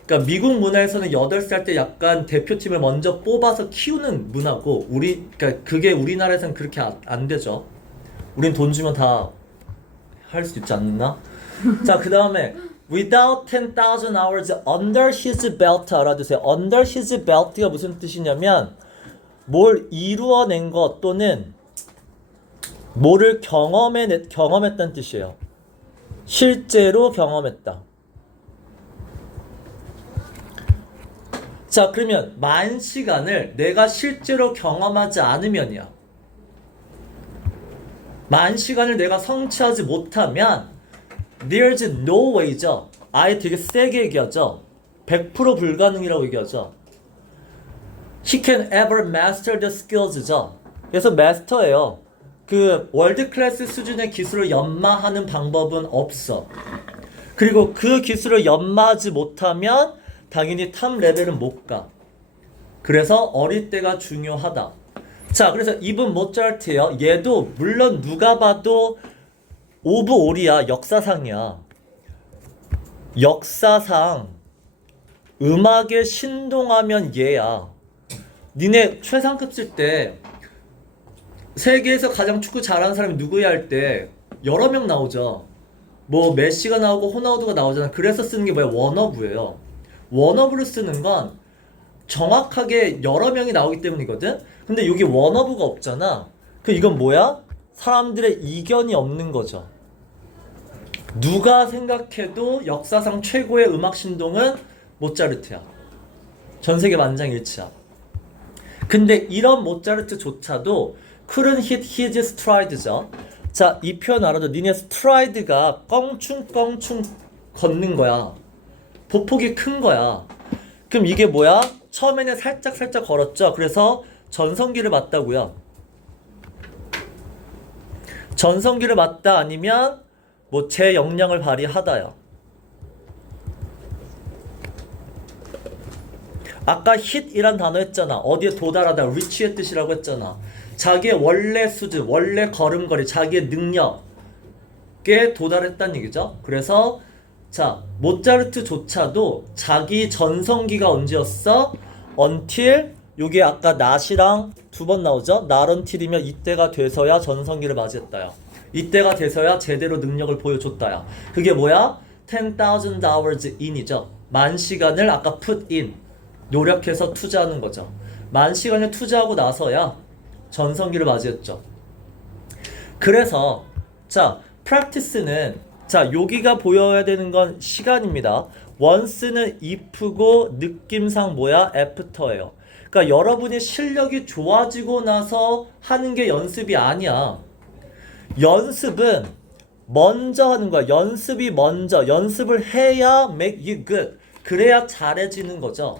그러니까 미국 문화에서는 8살 때 약간 대표팀을 먼저 뽑아서 키우는 문화고, 그러니까 그게 우리나라에서는 그렇게 안 되죠. 우린 돈 주면 다 할 수 있지 않나? 자, 그 다음에 without 10,000 hours under his belt 알아두세요. under his belt가 무슨 뜻이냐면 뭘 이루어낸 것 또는 뭐를 경험했다는 뜻이에요. 실제로 경험했다. 자, 그러면 만 시간을 내가 실제로 경험하지 않으면이야. 만 시간을 내가 성취하지 못하면 there's no way죠. 아예 되게 세게 얘기하죠. 100% 불가능이라고 얘기하죠. He can ever master the skills죠. 그래서 마스터예요. 그 월드 클래스 수준의 기술을 연마하는 방법은 없어. 그리고 그 기술을 연마하지 못하면 당연히 탑 레벨은 못 가. 그래서 어릴 때가 중요하다. 자, 그래서 이분 모차르트예요. 얘도 물론 누가 봐도 오브 올이야. 역사상이야. 역사상 음악에 신동하면 얘야. 니네 최상급 쓸 때 세계에서 가장 축구 잘하는 사람이 누구야 할 때 여러 명 나오죠. 뭐 메시가 나오고 호나우두가 나오잖아. 그래서 쓰는 게 뭐야? 원어브예요. 원어브를 쓰는 건 정확하게 여러 명이 나오기 때문이거든. 근데 여기 원어브가 없잖아. 그 이건 뭐야? 사람들의 이견이 없는 거죠. 누가 생각해도 역사상 최고의 음악 신동은 모차르트야. 전 세계 만장일치야. 근데 이런 모차르트조차도 couldn't hit his stride죠. 자, 이 표현 알아도 니네 스트라이드가 껑충껑충 걷는 거야. 보폭이 큰 거야. 그럼 이게 뭐야? 처음에는 살짝 걸었죠. 그래서 전성기를 맞다고요. 전성기를 맞다 아니면 뭐 제 역량을 발휘하다요. 아까 hit이란 단어 했잖아. 어디에 도달하다, reach의 뜻이라고 했잖아. 자기의 원래 수준, 원래 걸음걸이, 자기의 능력에 도달했다는 얘기죠. 그래서 자, 모차르트조차도 자기 전성기가 언제였어? until 요게 아까 not이랑 두 번 나오죠? not until이면 이때가 돼서야 전성기를 맞이했다요. 이때가 돼서야 제대로 능력을 보여줬다요. 그게 뭐야? 10,000 hours in이죠. 만 시간을 아까 put in 노력해서 투자하는 거죠. 만 시간을 투자하고 나서야 전성기를 맞이했죠. 그래서 자, practice는 자, 여기가 보여야 되는 건 시간입니다. once는 if고 느낌상 뭐야? after예요. 그러니까 여러분이 실력이 좋아지고 나서 하는 게 연습이 아니야. 연습은 먼저 하는 거야. 연습이 먼저. 연습을 해야 make you good. 그래야 잘해지는 거죠.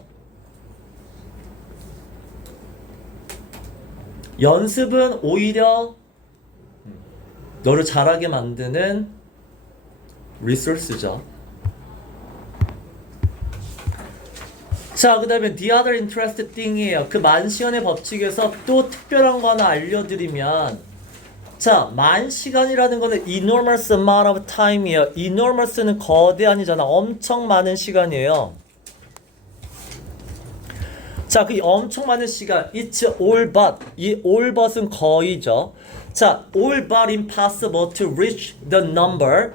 연습은 오히려 너를 잘하게 만드는 리소스죠. 자, 그 다음에 the other interesting thing이에요. 그 만시간의 법칙에서 또 특별한 거 하나 알려드리면 자, 만시간이라는 거는 enormous amount of time이에요. enormous는 거대한이잖아. 엄청 많은 시간이에요. 자, 그 엄청 많은 시간 it's all but 이 all but은 거의죠. 자, all but impossible to reach the number.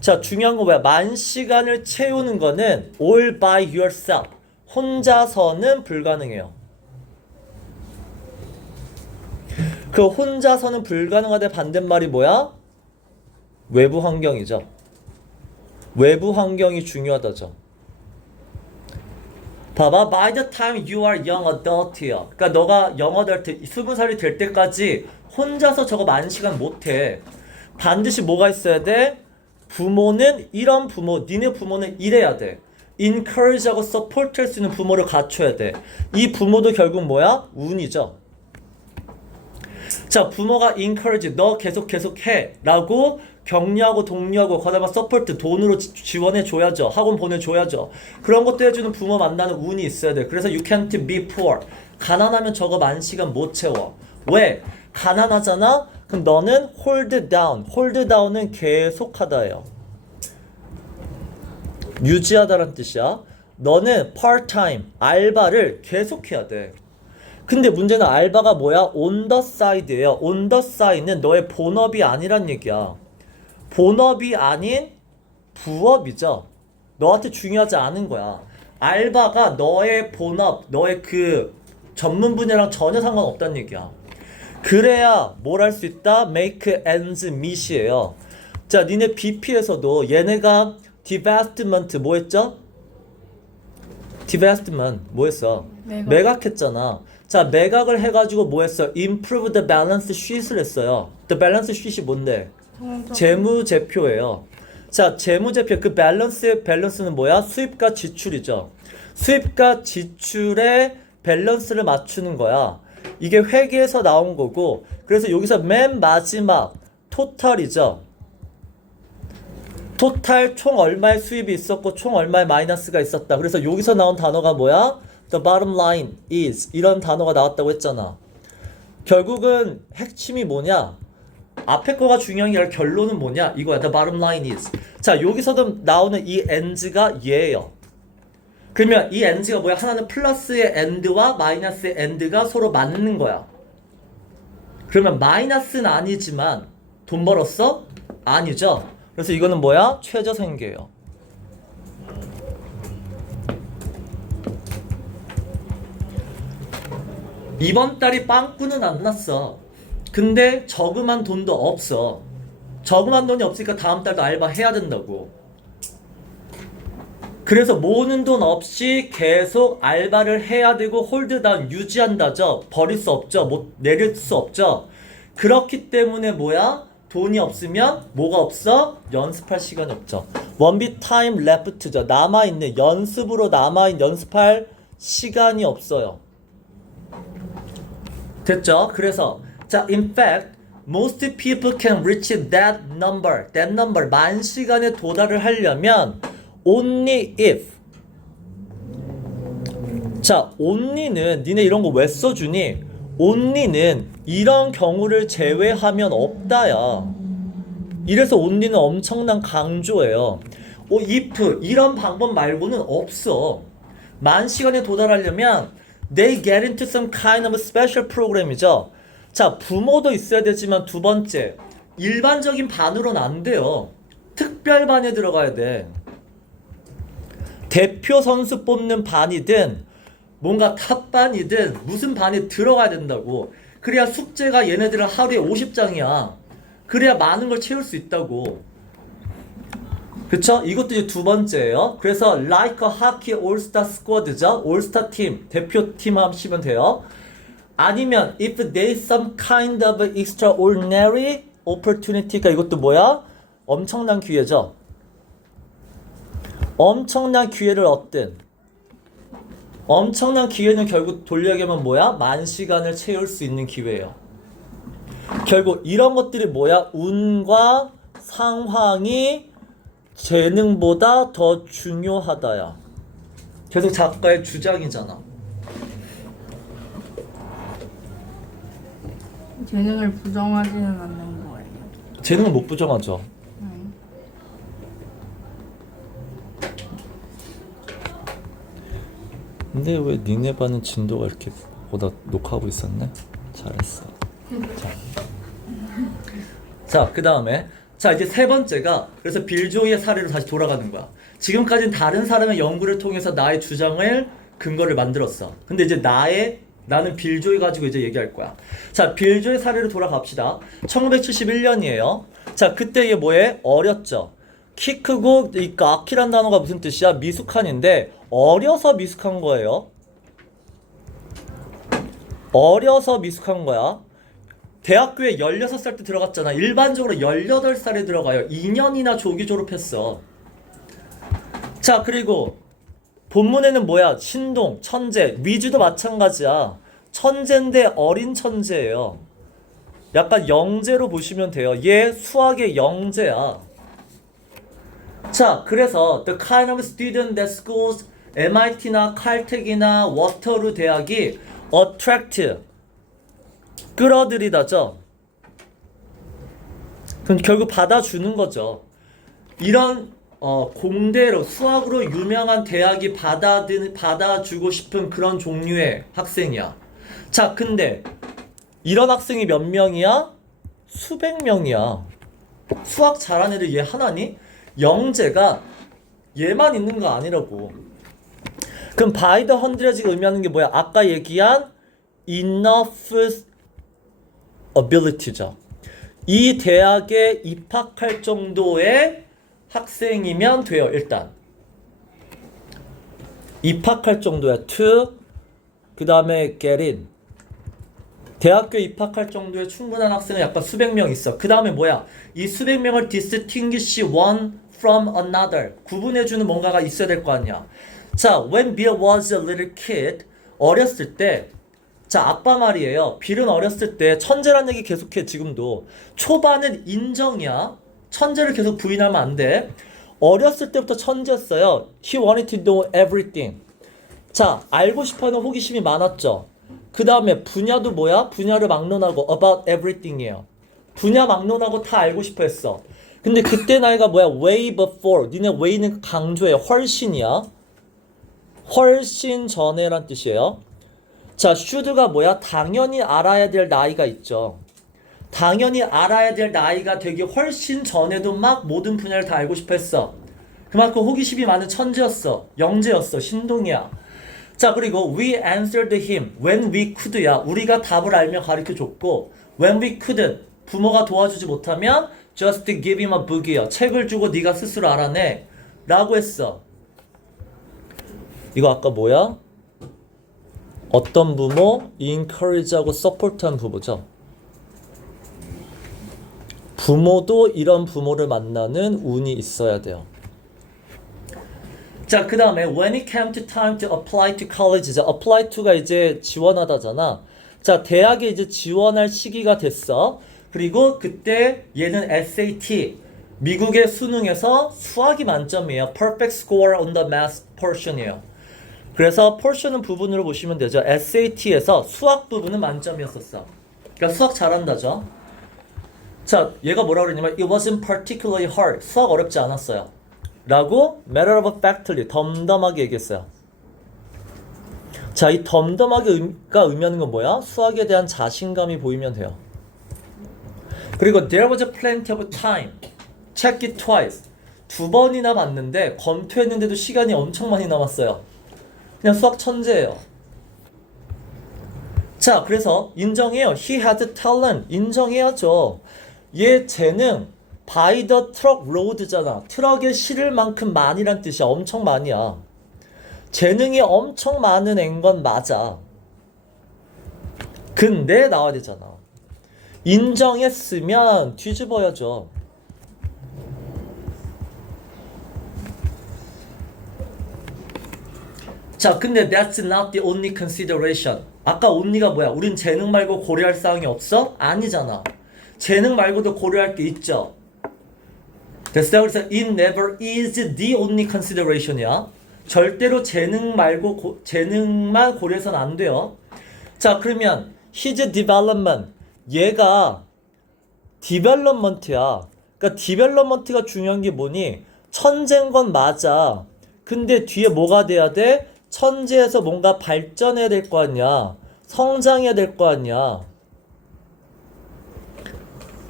자, 중요한 거 뭐야? 만 시간을 채우는 거는 all by yourself. 혼자서는 불가능해요. 그 혼자서는 불가능하다 반대말이 뭐야? 외부 환경이죠. 외부 환경이 중요하다죠. 봐봐, by the time you are young adult이야. 그러니까 너가 young adult 20살이 될 때까지 혼자서 저거 만 시간 못해. 반드시 뭐가 있어야 돼? 부모는 이런 부모, 니네 부모는 이래야 돼. encourage하고 support할 수 있는 부모를 갖춰야 돼. 이 부모도 결국 뭐야? 운이죠. 자, 부모가 encourage, 너 계속 해 라고 격려하고 독려하고 거다가 서포트 돈으로 지원해 줘야죠. 학원 보내줘야죠. 그런 것도 해주는 부모 만나는 운이 있어야 돼. 그래서 you can't be poor. 가난하면 저거 만 시간 못 채워. 왜? 가난하잖아? 그럼 너는 hold down. hold down은 계속하다예요. 유지하다란 뜻이야. 너는 part time, 알바를 계속해야 돼. 근데 문제는 알바가 뭐야? on the side예요. on the side는 너의 본업이 아니란 얘기야. 본업이 아닌 부업이죠. 너한테 중요하지 않은 거야. 알바가 너의 본업, 너의 그 전문 분야랑 전혀 상관없다는 얘기야. 그래야 뭘 할 수 있다? make ends meet이에요. 자, 니네 BP에서도 얘네가 divestment 뭐 했죠? divestment 뭐 했어? 매각했잖아. 자, 매각을 해가지고 뭐 했어? improve the balance sheet을 했어요. the balance sheet이 뭔데? 재무제표예요. 자, 재무제표 그 밸런스는 뭐야? 수입과 지출이죠. 수입과 지출의 밸런스를 맞추는 거야. 이게 회계에서 나온 거고, 그래서 여기서 맨 마지막 토탈이죠. 토탈 총 얼마의 수입이 있었고 총 얼마의 마이너스가 있었다. 그래서 여기서 나온 단어가 뭐야? The bottom line is 이런 단어가 나왔다고 했잖아. 결국은 핵심이 뭐냐? 앞에 거가 중요한 게 아니라 결론은 뭐냐? 이거야. The bottom line is. 자, 여기서도 나오는 이 and가 얘예요. 그러면 이 and가 뭐야? 하나는 플러스의 and와 마이너스의 and가 서로 맞는 거야. 그러면 마이너스는 아니지만 돈 벌었어? 아니죠. 그래서 이거는 뭐야? 최저생계예요. 이번 달이 빵꾸는 안 났어. 근데 저금한 돈도 없어. 저금한 돈이 없으니까 다음 달도 알바 해야 된다고. 그래서 모으는 돈 없이 계속 알바를 해야 되고 홀드다운 유지한다죠. 버릴 수 없죠. 못 내릴 수 없죠. 그렇기 때문에 뭐야? 돈이 없으면 뭐가 없어? 연습할 시간이 없죠. 원비 타임 레프트죠. 남아있는 연습으로 연습할 시간이 없어요. 됐죠? 그래서 자, in fact, most people can reach that number. That number 만 시간에 도달을 하려면 only if. 자, only는 니네 이런 거 왜 써주니? only는 이런 경우를 제외하면 없다야. 이래서 only는 엄청난 강조예요. if 이런 방법 말고는 없어. 만 시간에 도달하려면 they get into some kind of special program이죠. 자, 부모도 있어야 되지만 두 번째, 일반적인 반으로는 안 돼요. 특별반에 들어가야 돼. 대표 선수 뽑는 반이든 뭔가 탑반이든 무슨 반에 들어가야 된다고. 그래야 숙제가 얘네들은 하루에 50장이야. 그래야 많은 걸 채울 수 있다고. 그쵸? 이것도 이제 두 번째예요. 그래서 like a hockey all-star squad죠. all-star 팀, 대표팀 하시면 돼요. 아니면 if there is some kind of extraordinary opportunity가 이것도 뭐야? 엄청난 기회죠. 엄청난 기회를 얻든. 엄청난 기회는 결국 돌려얘기하면 뭐야? 만 시간을 채울 수 있는 기회예요. 결국 이런 것들이 뭐야? 운과 상황이 재능보다 더 중요하다야. 계속 작가의 주장이잖아. 재능을 부정하지는 않는 거예요. 재능은 못 부정하죠. 근데 왜 니네 반은 진도가 이렇게 보다 녹화하고 있었네? 잘했어. 자, 그 다음에 자, 이제 세 번째가 그래서 빌 조이의 사례로 다시 돌아가는 거야. 지금까지는 다른 사람의 연구를 통해서 나의 주장을 근거를 만들었어. 근데 이제 나는 빌 조이 가지고 이제 얘기할 거야. 자, 빌 조이 사례로 돌아갑시다. 1971년이에요. 자, 그때 이게 뭐해? 어렸죠. 키 크고 이 악키란 단어가 무슨 뜻이야? 미숙한인데 어려서 미숙한 거예요. 어려서 미숙한 거야. 대학교에 16살 때 들어갔잖아. 일반적으로 18살에 들어가요. 2년이나 조기 졸업했어. 자, 그리고 본문에는 뭐야? 신동, 천재, 위주도 마찬가지야. 천재인데 어린 천재예요. 약간 영재로 보시면 돼요. 얘 수학의 영재야. 자, 그래서 the kind of student that schools MIT나 칼텍이나 워터루 대학이 attract 끌어들이다죠. 그럼 결국 받아주는 거죠. 이런 공대로 수학으로 유명한 대학이 받아주고 싶은 그런 종류의 학생이야. 자, 근데 이런 학생이 몇 명이야? 수백 명이야. 수학 잘하는 애들 얘 하나니? 영재가 얘만 있는 거 아니라고. 그럼 by the hundreds가 의미하는 게 뭐야? 아까 얘기한 enough ability죠. 이 대학에 입학할 정도의 학생이면 돼요. 일단 입학할 정도야. to 그 다음에 get in. 대학교에 입학할 정도의 충분한 학생은 약간 수백 명 있어. 그 다음에 뭐야? 이 수백 명을 distinguish one from another. 구분해주는 뭔가가 있어야 될 거 아니야. 자, when Bill was a little kid, 어렸을 때, 자, 아빠 말이에요. 빌은 어렸을 때 천재란 얘기 계속해, 지금도. 초반은 인정이야. 천재를 계속 부인하면 안 돼. 어렸을 때부터 천재였어요. He wanted to know everything. 자, 알고 싶어하는 호기심이 많았죠. 그 다음에 분야도 뭐야? 분야를 막론하고 about everything이에요. 분야 막론하고 다 알고 싶어 했어. 근데 그때 나이가 뭐야? way before. 니네 way는 강조해. 훨씬이야. 훨씬 전에란 뜻이에요. 자, should가 뭐야? 당연히 알아야 될 나이가 있죠. 당연히 알아야 될 나이가 되기 훨씬 전에도 막 모든 분야를 다 알고 싶어 했어. 그만큼 호기심이 많은 천재였어. 영재였어. 신동이야. 자, 그리고 we answered him when we could야. 우리가 답을 알면 가르쳐 줬고, when we couldn't, 부모가 도와주지 못하면 just give him a book이야. 책을 주고 네가 스스로 알아내 라고 했어. 이거 아까 뭐야? 어떤 부모? encourage하고 support한 부모죠. 부모도 이런 부모를 만나는 운이 있어야 돼요. 자, 그 다음에 when it came to time to apply to college. 자, apply to가 이제 지원하다잖아. 자, 대학에 이제 지원할 시기가 됐어. 그리고 그때 얘는 SAT, 미국의 수능에서 수학이 만점이에요. Perfect score on the math portion이에요. 그래서 portion은 부분으로 보시면 되죠. SAT에서 수학 부분은 만점이었었어. 그러니까 수학 잘한다죠. 자, 얘가 뭐라 그러냐면 it wasn't particularly hard. 수학 어렵지 않았어요. 라고 matter of factly 덤덤하게 얘기했어요. 자, 이 덤덤하게가 의미하는 건 뭐야? 수학에 대한 자신감이 보이면 돼요. 그리고 there was plenty of time. Check it twice. 두 번이나 봤는데 검토했는데도 시간이 엄청 많이 남았어요. 그냥 수학 천재예요. 자, 그래서 인정해요. He had talent. 인정해야죠. 얘 재능 by the truck road잖아. 트럭에 실을 만큼 많이란 뜻이야. 엄청 많이야. 재능이 엄청 많은 앤 건 맞아. 근데 나와야 되잖아. 인정했으면 뒤집어야죠. 자, 근데 that's not the only consideration. 아까 only가 뭐야? 우린 재능 말고 고려할 사항이 없어? 아니잖아. 재능 말고도 고려할 게 있죠. 됐어요? 그래서 it never is the only consideration이야. 절대로 재능 말고 재능만 고려해서는 안 돼요. 자, 그러면 his development. 얘가 development야. 그러니까 development가 중요한 게 뭐니? 천재인 건 맞아. 근데 뒤에 뭐가 돼야 돼? 천재에서 뭔가 발전해야 될 거 아니야. 성장해야 될 거 아니야.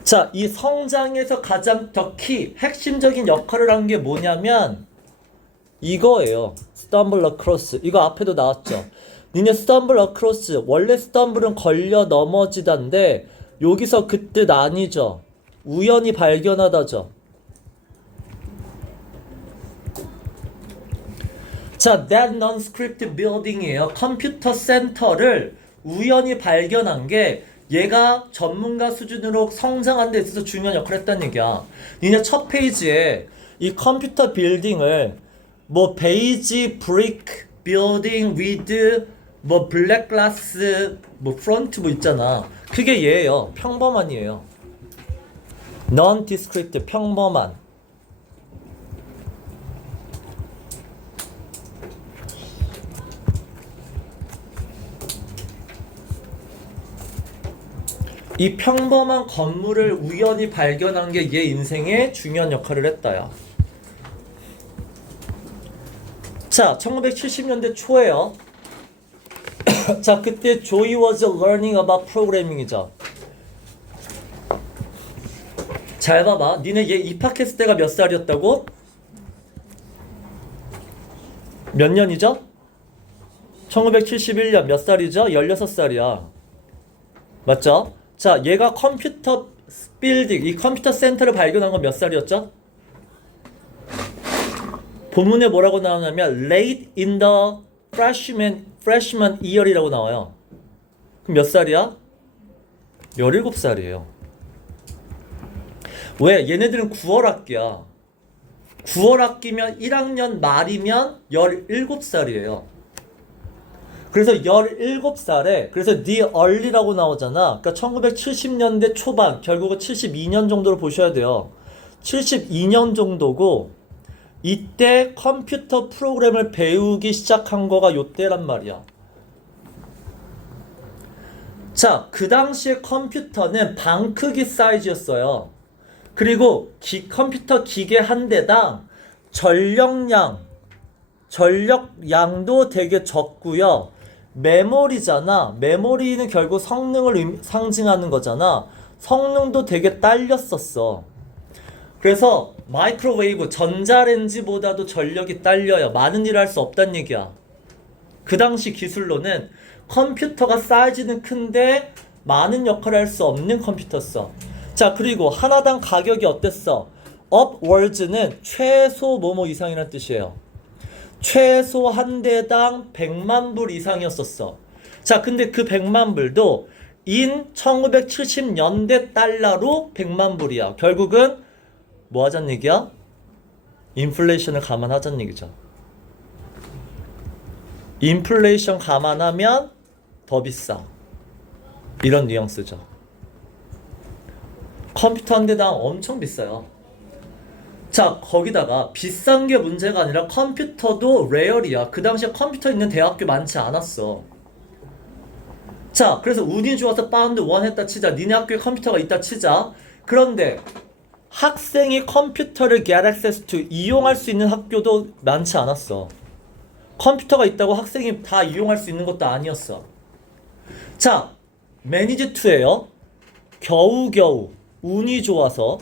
자, 이 성장에서 가장 더 핵심적인 역할을 한 게 뭐냐면 이거예요. stumble across. 이거 앞에도 나왔죠. 니네 stumble across. 원래 stumble은 걸려 넘어지다인데 여기서 그 뜻 아니죠. 우연히 발견하다죠. 자, that non-script building이에요. 컴퓨터 센터를 우연히 발견한 게 얘가 전문가 수준으로 성장하는 데 있어서 중요한 역할을 했다는 얘기야. 니네 첫 페이지에 이 컴퓨터 빌딩을 뭐 베이지 브릭 빌딩 위드 뭐 블랙 글라스 뭐 프론트 뭐 있잖아. 그게 얘예요. 평범한이에요. non-descript 평범한. 이 평범한 건물을 우연히 발견한 게 얘 인생에 중요한 역할을 했다야. 자, 1970년대 초에요. 자, 그때 Joey was learning about programming이죠. 잘 봐봐. 니네 얘 입학했을 때가 몇 살이었다고? 몇 년이죠? 1971년 몇 살이죠? 16살이야. 맞죠? 자, 얘가 컴퓨터 빌딩, 이 컴퓨터 센터를 발견한 건 몇 살이었죠? 본문에 뭐라고 나오냐면 late in the freshman year이라고 나와요. 그럼 몇 살이야? 17살이에요. 왜? 얘네들은 9월 학기야. 9월 학기면 1학년 말이면 17살이에요. 그래서 17살에 그래서 the early라고 나오잖아. 그러니까 1970년대 초반, 결국은 72년 정도로 보셔야 돼요. 72년 정도고 이때 컴퓨터 프로그램을 배우기 시작한 거가 요때란 말이야. 자, 그 당시에 컴퓨터는 방 크기 사이즈였어요. 그리고 컴퓨터 기계 한 대당 전력량도 되게 적고요. 메모리잖아. 메모리는 결국 성능을 상징하는 거잖아. 성능도 되게 딸렸었어. 그래서 마이크로웨이브, 전자레인지보다도 전력이 딸려요. 많은 일을 할 수 없다는 얘기야. 그 당시 기술로는 컴퓨터가 사이즈는 큰데 많은 역할을 할 수 없는 컴퓨터였어. 자, 그리고 하나당 가격이 어땠어? upwards는 최소 뭐뭐 이상이란 뜻이에요. 최소 한 대당 100만 불 이상이었었어. 자, 근데 그 100만 불도 인 1970년대 달러로 100만 불이야. 결국은 뭐 하자는 얘기야? 인플레이션을 감안하자는 얘기죠. 인플레이션 감안하면 더 비싸. 이런 뉘앙스죠. 컴퓨터 한 대당 엄청 비싸요. 자, 거기다가 비싼 게 문제가 아니라 컴퓨터도 레어리야. 그 당시에 컴퓨터 있는 대학교 많지 않았어. 자, 그래서 운이 좋아서 파운드 1 했다 치자. 니네 학교에 컴퓨터가 있다 치자. 그런데 학생이 컴퓨터를 get access to 이용할 수 있는 학교도 많지 않았어. 컴퓨터가 있다고 학생이 다 이용할 수 있는 것도 아니었어. 자, 매니지 2예요. 겨우겨우 운이 좋아서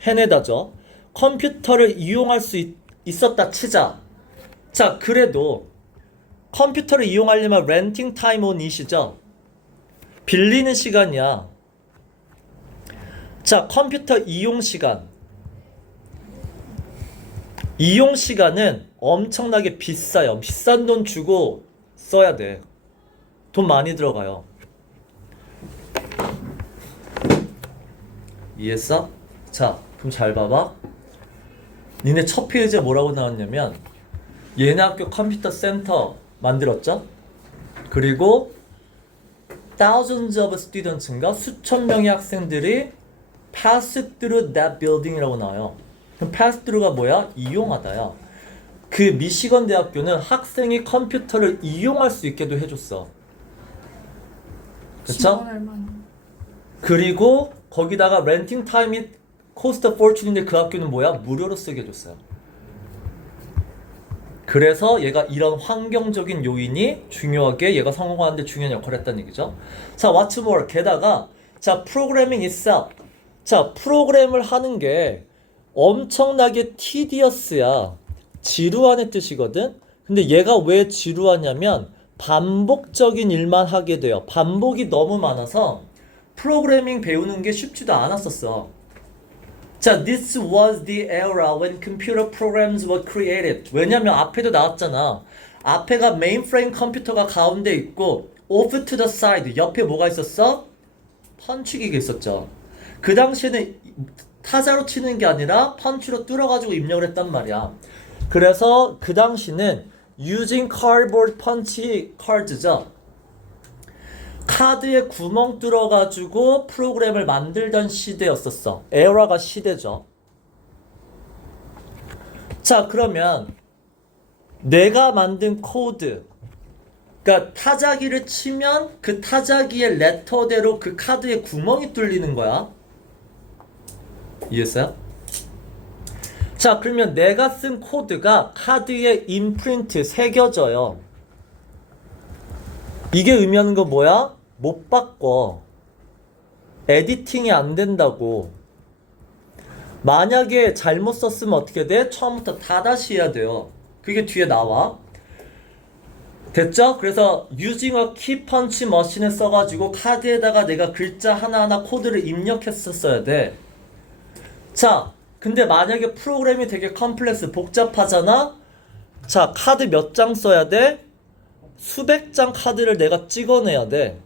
해내다죠. 컴퓨터를 이용할 수 있었다 치자. 자, 그래도 컴퓨터를 이용하려면 렌팅 타임 온 이시죠. 빌리는 시간이야. 자, 컴퓨터 이용 시간. 이용 시간은 엄청나게 비싸요. 비싼 돈 주고 써야 돼. 돈 많이 들어가요. 이해했어? 자, 그럼 잘 봐봐. 니네 첫 페이지에 뭐라고 나왔냐면 얘네 학교 컴퓨터 센터 만들었죠? 그리고 thousands of students인가 수천 명의 학생들이 pass through that building이라고 나와요. 그럼 pass through가 뭐야? 이용하다야. 그 미시건 대학교는 학생이 컴퓨터를 이용할 수 있게도 해줬어. 그쵸? 지원할 만한. 그리고 거기다가 렌팅 타임이 코스트 포춘인데 그 학교는 뭐야? 무료로 쓰게 해줬어요. 그래서 얘가 이런 환경적인 요인이 중요하게 얘가 성공하는데 중요한 역할을 했다는 얘기죠. 자, what's more? 게다가 자, 프로그래밍 itself. 자, 프로그램을 하는 게 엄청나게 tedious야. 지루하는 뜻이거든. 근데 얘가 왜 지루하냐면 반복적인 일만 하게 돼요. 반복이 너무 많아서 프로그래밍 배우는 게 쉽지도 않았었어. 자, this was the era when computer programs were created. 왜냐면 앞에도 나왔잖아. 앞에가 메인프레임 컴퓨터가 가운데 있고 off to the side. 옆에 뭐가 있었어? 펀치기가 있었죠. 그 당시에는 타자로 치는 게 아니라 펀치로 뚫어가지고 입력을 했단 말이야. 그래서 그 당시는 using cardboard punch cards죠. 카드에 구멍 뚫어가지고 프로그램을 만들던 시대였었어. 에라가 시대죠. 자, 그러면 내가 만든 코드, 그러니까 타자기를 치면 그 타자기의 레터대로 그 카드에 구멍이 뚫리는 거야. 이해했어요? 자, 그러면 내가 쓴 코드가 카드에 임프린트, 새겨져요. 이게 의미하는 건 뭐야? 못 바꿔. 에디팅이 안 된다고. 만약에 잘못 썼으면 어떻게 돼? 처음부터 다 다시 해야 돼요. 그게 뒤에 나와. 됐죠? 그래서 using a key punch machine을 써가지고 카드에다가 내가 글자 하나하나 코드를 입력했었어야 돼. 자, 근데 만약에 프로그램이 되게 컴플렉스, 복잡하잖아? 자, 카드 몇 장 써야 돼? 수백 장 카드를 내가 찍어내야 돼.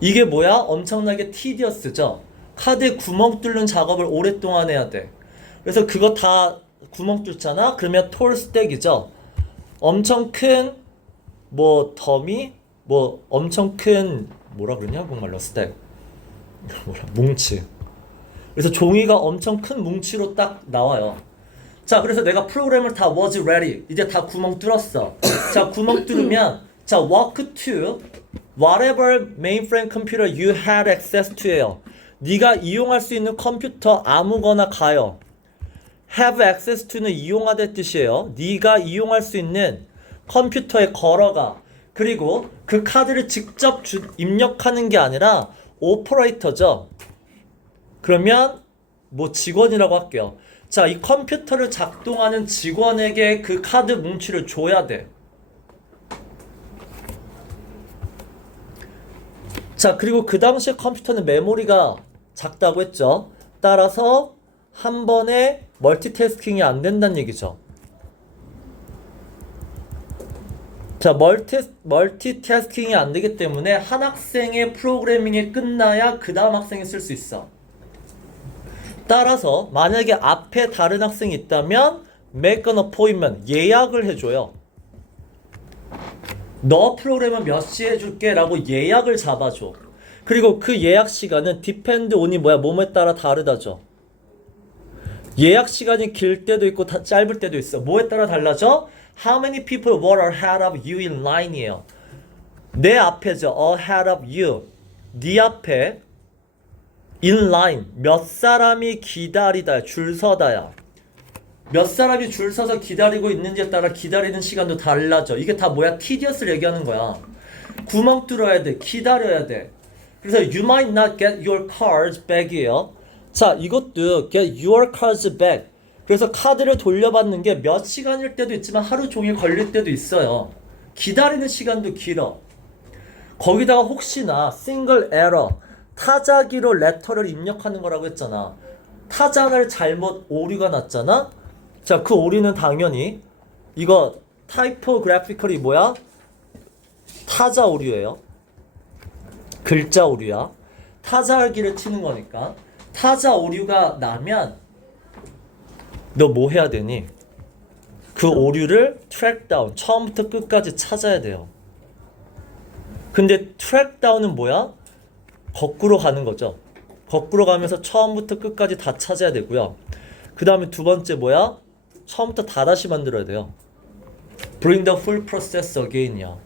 이게 뭐야? 엄청나게 tedious죠? 카드에 구멍 뚫는 작업을 오랫동안 해야 돼. 그래서 그거 다 구멍 뚫잖아? 그러면 톨 스택이죠? 엄청 큰 뭐 더미? 뭐 엄청 큰 뭐라 그러냐? 한국말로 스택. 뭐라 뭉치. 그래서 종이가 엄청 큰 뭉치로 딱 나와요. 자, 그래서 내가 프로그램을 다 was ready. 이제 다 구멍 뚫었어. 자, 구멍 뚫으면 자, walk to whatever mainframe computer you had access to예요. 네가 이용할 수 있는 컴퓨터 아무거나 가요. have access to는 이용하다는 뜻이에요. 네가 이용할 수 있는 컴퓨터에 걸어가. 그리고 그 카드를 직접 입력하는 게 아니라 오퍼레이터죠. 그러면 뭐 직원이라고 할게요. 자, 이 컴퓨터를 작동하는 직원에게 그 카드 뭉치를 줘야 돼. 자, 그리고 그 당시에 컴퓨터는 메모리가 작다고 했죠. 따라서 한 번에 멀티태스킹이 안 된다는 얘기죠. 자, 멀티태스킹이 안 되기 때문에 한 학생의 프로그래밍이 끝나야 그 다음 학생이 쓸 수 있어. 따라서 만약에 앞에 다른 학생이 있다면 make an appointment, 예약을 해줘요. 너 프로그램은 몇 시에 해줄게 라고 예약을 잡아줘. 그리고 그 예약 시간은 depend on이 뭐뭐에 따라 다르다죠. 예약 시간이 길 때도 있고 짧을 때도 있어. 뭐에 따라 달라져? How many people were ahead of you in line이에요. 내 앞에죠. ahead of you. 네 앞에 in line. 몇 사람이 기다리다. 줄 서다야. 몇 사람이 줄 서서 기다리고 있는지에 따라 기다리는 시간도 달라져. 이게 다 뭐야? tedious를 얘기하는 거야. 구멍 뚫어야 돼. 기다려야 돼. 그래서 you might not get your cards back이에요. 자, 이것도 get your cards back. 그래서 카드를 돌려받는 게 몇 시간일 때도 있지만 하루 종일 걸릴 때도 있어요. 기다리는 시간도 길어. 거기다가 혹시나 single error, 타자기로 레터를 입력하는 거라고 했잖아. 타자를 잘못 오류가 났잖아. 자, 그 오류는 당연히 이거 타이포그래피컬이 뭐야? 타자 오류예요. 글자 오류야. 타자기를 치는 거니까. 타자 오류가 나면 너 뭐 해야 되니? 그 오류를 트랙 다운, 처음부터 끝까지 찾아야 돼요. 근데 트랙 다운은 뭐야? 거꾸로 가는 거죠. 거꾸로 가면서 처음부터 끝까지 다 찾아야 되고요. 그 다음에 두 번째 뭐야? 처음부터 다 다시 만들어야 돼요. Bring the full process again이야.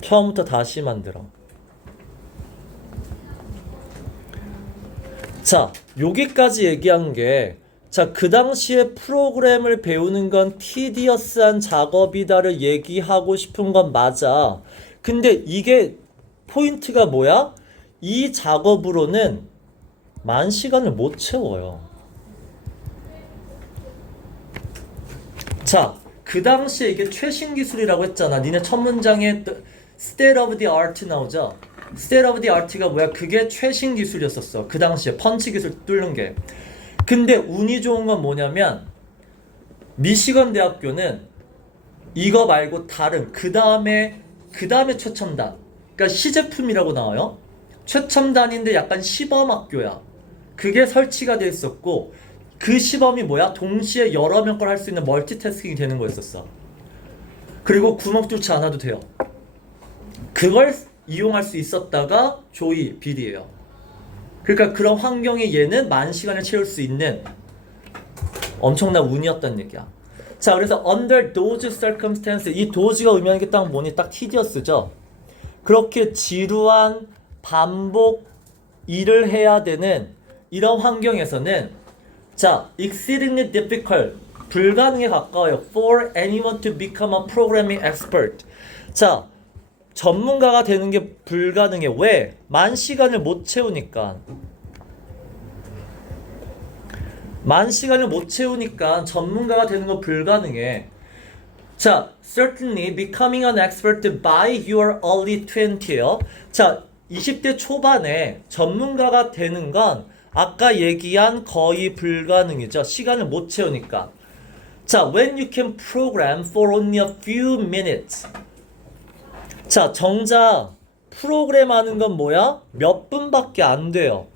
처음부터 다시 만들어. 자, 여기까지 얘기한 게 자, 그 당시에 프로그램을 배우는 건 tedious한 작업이다를 얘기하고 싶은 건 맞아. 근데 이게 포인트가 뭐야? 이 작업으로는 만 시간을 못 채워요. 자, 그 당시에 이게 최신 기술이라고 했잖아. 니네 첫 문장에 state of the art 나오죠? state of the art가 뭐야? 그게 최신 기술이었었어. 그 당시에 펀치 기술 뚫는 게. 근데 운이 좋은 건 뭐냐면 미시건 대학교는 이거 말고 다른 그 다음에 최첨단, 그러니까 시제품이라고 나와요. 최첨단인데 약간 시범학교야. 그게 설치가 돼 있었고 그 시범이 뭐야? 동시에 여러 명 걸 할 수 있는 멀티태스킹이 되는 거였었어. 그리고 구멍 뚫지 않아도 돼요. 그걸 이용할 수 있었다가 조이 비리예요. 그러니까 그런 환경에 얘는 만 시간을 채울 수 있는 엄청난 운이었다는 얘기야. 자, 그래서 under those circumstances, 이 dose가 의미하는 게 딱 뭐니? 딱 tedious죠. 그렇게 지루한 반복 일을 해야 되는 이런 환경에서는 자, exceedingly difficult, 불가능에 가까워요. For anyone to become a programming expert. 자, 전문가가 되는 게 불가능해. 왜? 만 시간을 못 채우니까. 만 시간을 못 채우니까 전문가가 되는 거 불가능해. 자, certainly becoming an expert by your early 20요. 자, 20대 초반에 전문가가 되는 건 아까 얘기한 거의 불가능이죠. 시간을 못 채우니까. 자, when you can program for only a few minutes. 자, 정작 프로그램 하는 건 뭐야? 몇 분밖에 안 돼요.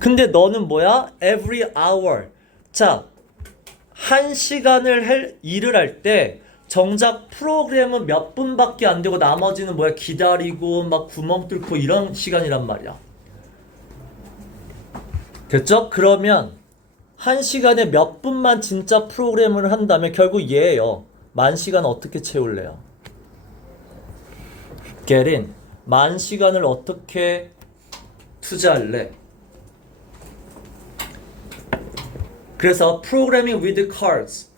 근데 너는 뭐야? every hour. 자, 한 시간을 일을 할 때 정작 프로그램은 몇 분밖에 안 되고 나머지는 뭐야? 기다리고 막 구멍 뚫고 이런 시간이란 말이야. 됐죠? 그러면 한 시간에 몇 분만 진짜 프로그램을 한다면 결국 얘예요. 만 시간 어떻게 채울래요? Get in. 만 시간을 어떻게 투자할래? 그래서 programming with cards.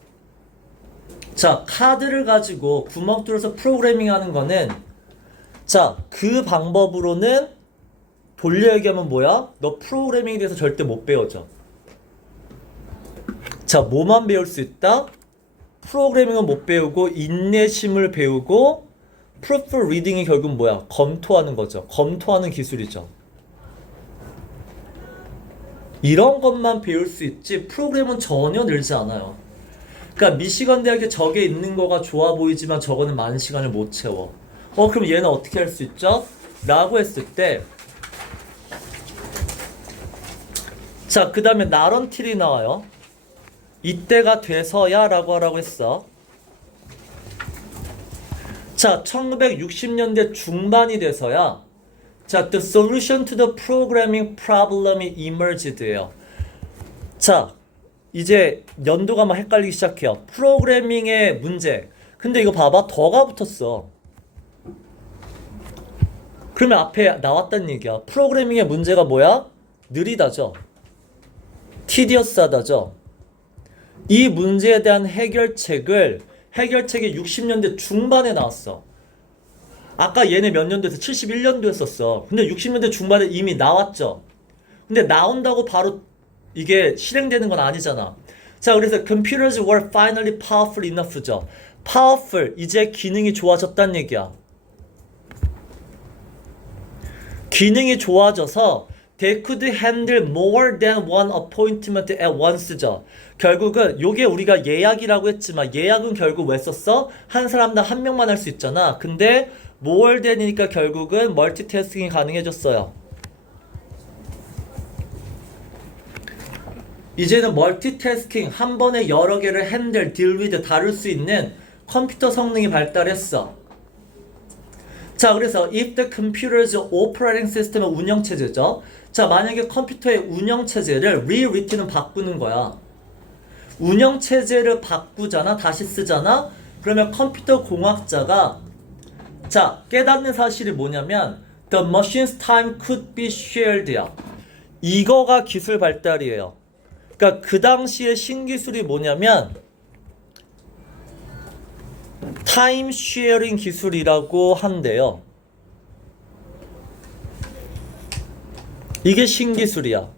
자, 카드를 가지고 구멍 뚫어서 프로그래밍 하는 거는 자, 그 방법으로는 돌려 얘기하면 뭐야? 너 프로그래밍에 대해서 절대 못 배워져. 자, 뭐만 배울 수 있다? 프로그래밍은 못 배우고 인내심을 배우고 프로프 리딩이 결국 뭐야? 검토하는 거죠. 검토하는 기술이죠. 이런 것만 배울 수 있지 프로그램은 전혀 늘지 않아요. 그러니까 미시건 대학에 저게 있는 거가 좋아 보이지만 저거는 많은 시간을 못 채워. 그럼 얘는 어떻게 할 수 있죠? 라고 했을 때 자, 그 다음에 나런틸이 나와요. 이때가 돼서야 라고 하라고 했어. 자, 1960년대 중반이 돼서야 자, the solution to the programming problem이 emerged예요. 자, 이제 연도가 막 헷갈리기 시작해요. 프로그래밍의 문제. 근데 이거 봐봐. 더가 붙었어. 그러면 앞에 나왔다는 얘기야. 프로그래밍의 문제가 뭐야? 느리다죠. tedious하다죠. 이 문제에 대한 해결책이 60년대 중반에 나왔어. 아까 얘네 몇 년도에서 71년도였었어. 근데 60년대 중반에 이미 나왔죠. 근데 나온다고 바로 이게 실행되는 건 아니잖아. 자, 그래서 computers were finally powerful enough죠. powerful, 이제 기능이 좋아졌다는 얘기야. 기능이 좋아져서 they could handle more than one appointment at once죠. 결국은 요게 우리가 예약이라고 했지만 예약은 결국 왜 썼어? 한 사람당 한 명만 할 수 있잖아. 근데 more than이니까 결국은 멀티태스킹이 가능해졌어요. 이제는 멀티태스킹 한 번에 여러 개를 핸들, 딜 위드 다룰 수 있는 컴퓨터 성능이 발달했어. 자, 그래서 if the computer's operating system의 운영체제죠. 자, 만약에 컴퓨터의 운영체제를 rewritten은 바꾸는 거야. 운영체제를 바꾸잖아. 다시 쓰잖아. 그러면 컴퓨터 공학자가 자, 깨닫는 사실이 뭐냐면 the machine's time could be shared야. 이거가 기술 발달이에요. 그러니까 그 당시의 신기술이 뭐냐면 타임 쉐어링 기술이라고 한대요. 이게 신기술이야.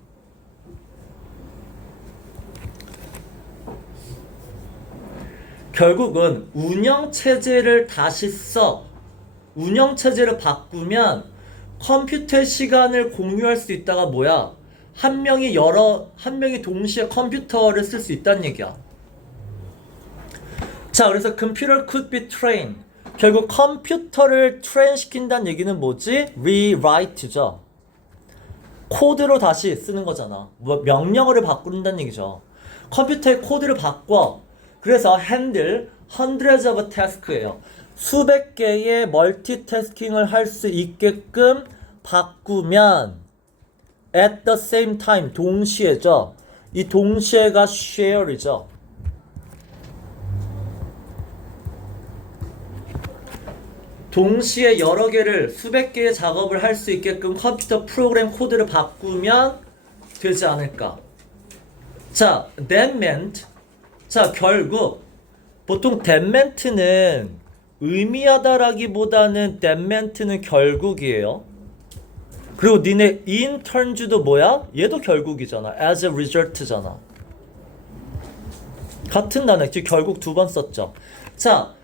결국은 운영체제를 다시 써. 운영체제를 바꾸면 컴퓨터의 시간을 공유할 수 있다가 뭐야? 한 명이 동시에 컴퓨터를 쓸 수 있다는 얘기야. 자, 그래서 computer could be trained. 결국 컴퓨터를 트레인 시킨다는 얘기는 뭐지? rewrite죠. 코드로 다시 쓰는 거잖아. 명령어를 바꾼다는 얘기죠. 컴퓨터의 코드를 바꿔. 그래서 handle hundreds of task예요. 수백 개의 멀티태스킹을 할 수 있게끔 바꾸면 at the same time 동시에죠. 이 동시에가 share이죠. 동시에 여러 개를 수백 개의 작업을 할 수 있게끔 컴퓨터 프로그램 코드를 바꾸면 되지 않을까. 자, that meant 자, 결국 보통 that meant는 의미하다라기보다는 that meant는 결국이에요. 그리고 니네 in turns도 뭐야? 얘도 결국이잖아. as a result잖아. 같은 단어 지금 결국 두 번 썼죠. 자,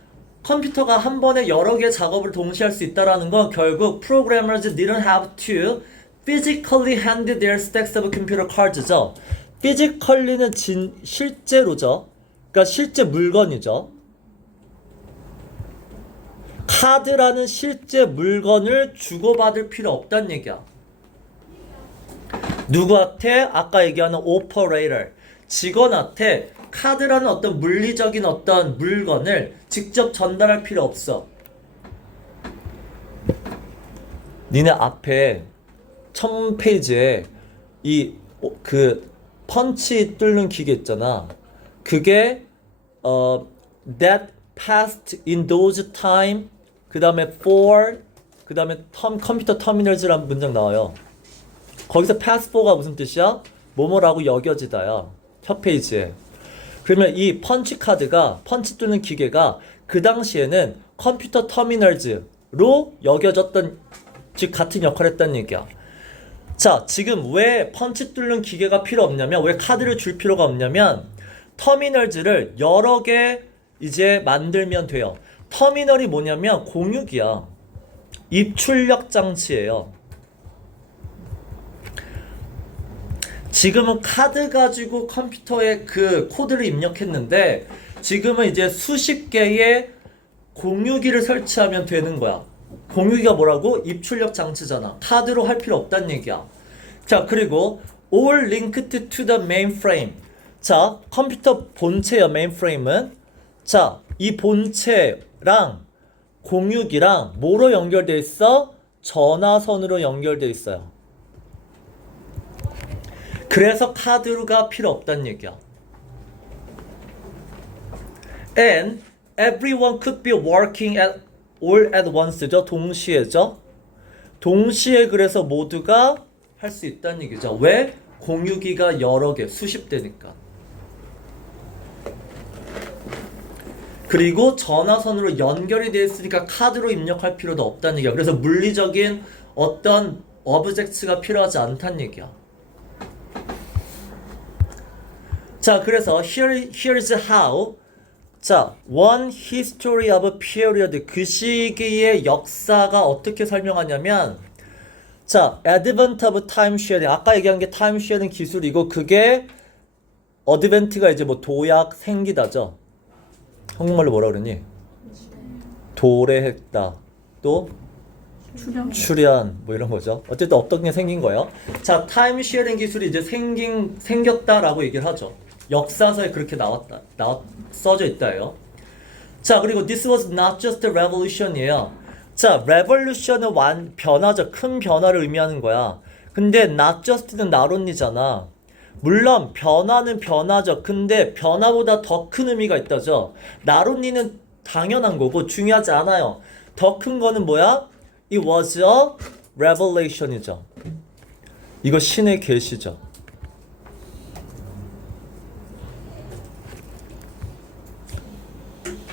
컴퓨터가 한 번에 여러 개의 작업을 동시에 할 수 있다라는 건 결국 programmers didn't have to physically hand their stacks of computer cards죠. physically는 실제로죠. 그러니까 실제 물건이죠. 카드라는 실제 물건을 주고받을 필요 없다는 얘기야. 누구한테? 아까 얘기하는 operator, 직원한테 카드라는 어떤 물리적인 어떤 물건을 직접 전달할 필요 없어. 니네 앞에 1000페이지에 그 펀치 뚫는 기계 있잖아. 그게 that passed in those time, 그 다음에 for, 그 다음에 컴퓨터 터미널즈라는 문장 나와요. 거기서 pass for가 무슨 뜻이야? 뭐뭐라고 여겨지다야. 첫 페이지에. 그러면 이 펀치 카드가, 펀치 뚫는 기계가 그 당시에는 컴퓨터 터미널즈로 여겨졌던, 즉 같은 역할을 했다는 얘기야. 자, 지금 왜 펀치 뚫는 기계가 필요 없냐면, 왜 카드를 줄 필요가 없냐면, 터미널즈를 여러 개 이제 만들면 돼요. 터미널이 뭐냐면 공유기야. 입출력 장치예요. 지금은 카드 가지고 컴퓨터에 그 코드를 입력했는데, 지금은 이제 수십 개의 공유기를 설치하면 되는 거야. 공유기가 뭐라고? 입출력 장치잖아. 카드로 할 필요 없다는 얘기야. 자, 그리고 all linked to the mainframe. 자, 컴퓨터 본체야, mainframe은. 자, 이 본체랑 공유기랑 뭐로 연결돼 있어? 전화선으로 연결돼 있어요. 그래서 카드가 필요 없다는 얘기야. And everyone could be working at all at once죠. 동시에죠. 동시에 그래서 모두가 할 수 있다는 얘기죠. 왜? 공유기가 여러 개, 수십 대니까. 그리고 전화선으로 연결이 되어 있으니까 카드로 입력할 필요도 없다는 얘기야. 그래서 물리적인 어떤 오브젝트가 필요하지 않다는 얘기야. 자, 그래서 here's how. 자, one history of a period. 그 시기의 역사가 어떻게 설명하냐면, 자, advent of time sharing. 아까 얘기한 게 time sharing 기술이고, 그게 advent가 이제 뭐 도약, 생기다죠. 한국말로 뭐라 그러니? 도래했다. 또 출현 뭐 이런 거죠. 어쨌든 어떤 게 생긴 거예요. 자, 타임 쉐어링 기술이 이제 생겼다라고 얘기를 하죠. 역사서에 그렇게 써져 있다예요. 자, 그리고 this was not just a revolution이에요. 자, revolution은 변화죠. 큰 변화를 의미하는 거야. 근데 not just는 not only잖아. 물론 변화는 변화죠. 근데 변화보다 더 큰 의미가 있다죠. not only는 당연한 거고 중요하지 않아요. 더 큰 거는 뭐야? It was a revelation이죠. 이거 신의 계시죠.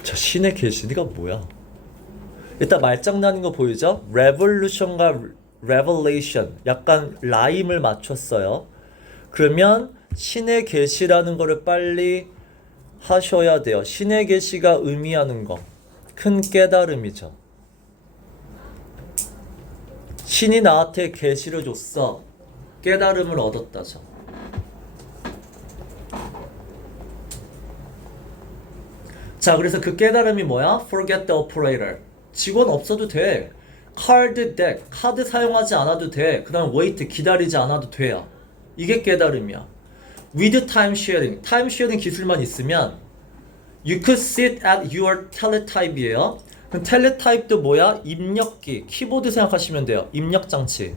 저 신의 계시가 뭐야? 일단 말장난인 거 보이죠? revolution과 revelation 약간 라임을 맞췄어요. 그러면 신의 계시라는 거를 빨리 하셔야 돼요. 신의 계시가 의미하는 거, 큰 깨달음이죠. 신이 나한테 계시를 줬어. 깨달음을 얻었다죠. 자, 그래서 그 깨달음이 뭐야? Forget the operator. 직원 없어도 돼. Card deck. 카드 사용하지 않아도 돼. 그 다음 wait. 기다리지 않아도 돼요. 이게 깨달음이야. With time sharing. time sharing 기술만 있으면 You could sit at your teletype이에요. 그럼 teletype도 뭐야? 입력기. 키보드 생각하시면 돼요. 입력장치.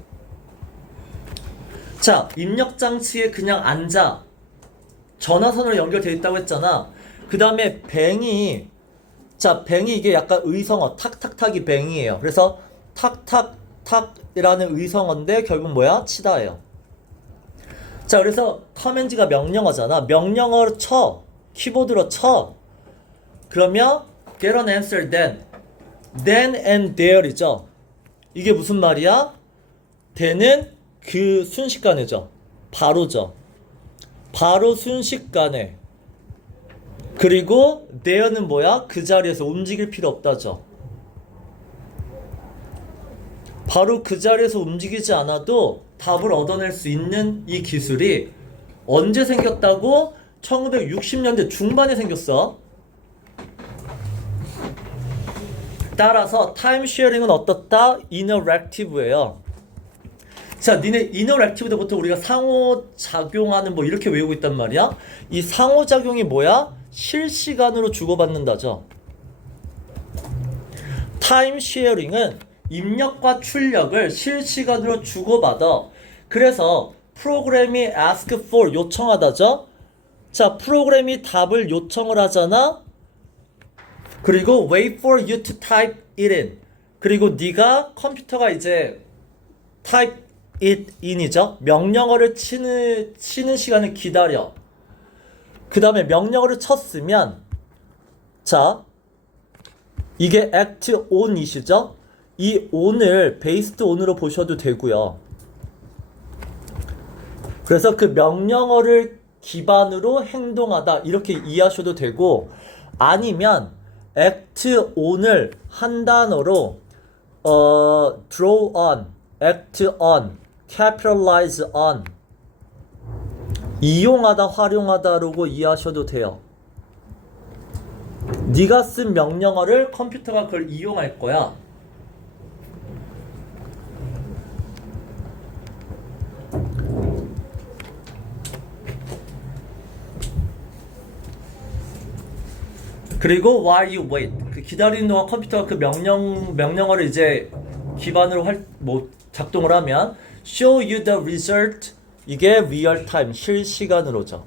자, 입력장치에 그냥 앉아. 전화선으로 연결되어 있다고 했잖아. 그 다음에 뱅이. 자, 뱅이 이게 약간 의성어. 탁탁탁이 뱅이에요. 그래서 탁탁탁이라는 의성어인데 결국 뭐야? 치다예요. 자, 그래서 커맨드가 명령어잖아. 명령어로 쳐. 키보드로 쳐. 그러면 get an answer then. Then and there이죠. 이게 무슨 말이야? 되는 그 순식간에죠. 바로죠. 바로 순식간에. 그리고 there는 뭐야? 그 자리에서 움직일 필요 없다죠. 바로 그 자리에서 움직이지 않아도 답을 얻어낼 수 있는 이 기술이 언제 생겼다고? 1960년대 중반에 생겼어. 따라서 타임 쉐어링은 어떻다? 이너랙티브예요. 자, 니네 이너랙티브 때부터 우리가 상호작용하는 뭐 이렇게 외우고 있단 말이야. 이 상호작용이 뭐야? 실시간으로 주고받는다죠. 타임 쉐어링은 입력과 출력을 실시간으로 주고받아. 그래서 프로그램이 ask for 요청하다죠. 자, 프로그램이 답을 요청을 하잖아. 그리고 wait for you to type it in. 그리고 네가 컴퓨터가 이제 type it in이죠. 명령어를 치는 시간을 기다려. 그 다음에 명령어를 쳤으면 자, 이게 act on이시죠. 이 on을 based on으로 보셔도 되고요. 그래서 그 명령어를 기반으로 행동하다 이렇게 이해하셔도 되고, 아니면 act on을 한 단어로 draw on, act on, capitalize on, 이용하다, 활용하다라고 이해하셔도 돼요. 네가 쓴 명령어를 컴퓨터가 그걸 이용할 거야. 그리고 while you wait, 그 기다리는 동안 컴퓨터가 그 명령어를 이제 기반으로 작동을 하면 show you the result, 이게 real time, 실시간으로죠.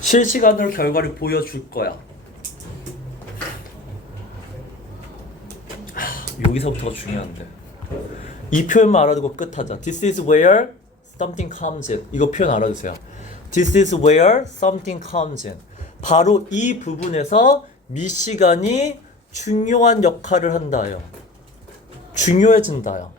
실시간으로 결과를 보여줄 거야. 여기서부터가 중요한데. 이 표현만 알아두고 끝하자. This is where something comes in. 이거 표현 알아두세요. This is where something comes in. 바로 이 부분에서 미시간이 중요한 역할을 한다요. 중요해진다요.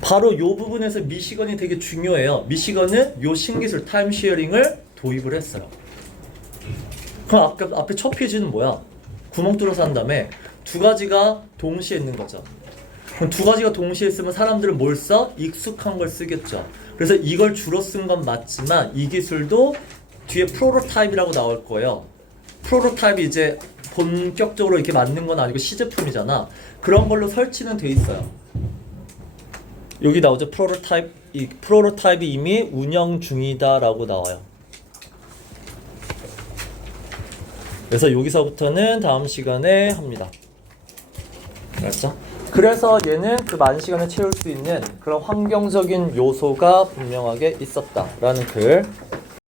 바로 이 부분에서 미시건이 되게 중요해요. 미시건은 요 신기술 타임 쉐어링을 도입을 했어요. 그럼 앞에 첫 페이지는 뭐야? 구멍 뚫어서 한 다음에 두 가지가 동시에 있는 거죠. 그럼 두 가지가 동시에 있으면 사람들은 뭘 써? 익숙한 걸 쓰겠죠. 그래서 이걸 주로 쓴 건 맞지만 이 기술도 뒤에 프로토타입이라고 나올 거예요. 프로토타입이 이제 본격적으로 이렇게 만든 건 아니고 시제품이잖아. 그런 걸로 설치는 돼 있어요. 여기 나오죠. 프로토타입. 이 프로토타입이 이미 운영 중이다라고 나와요. 그래서 여기서부터는 다음 시간에 합니다. 알았죠? 그래서 얘는 그 많은 시간을 채울 수 있는 그런 환경적인 요소가 분명하게 있었다라는 글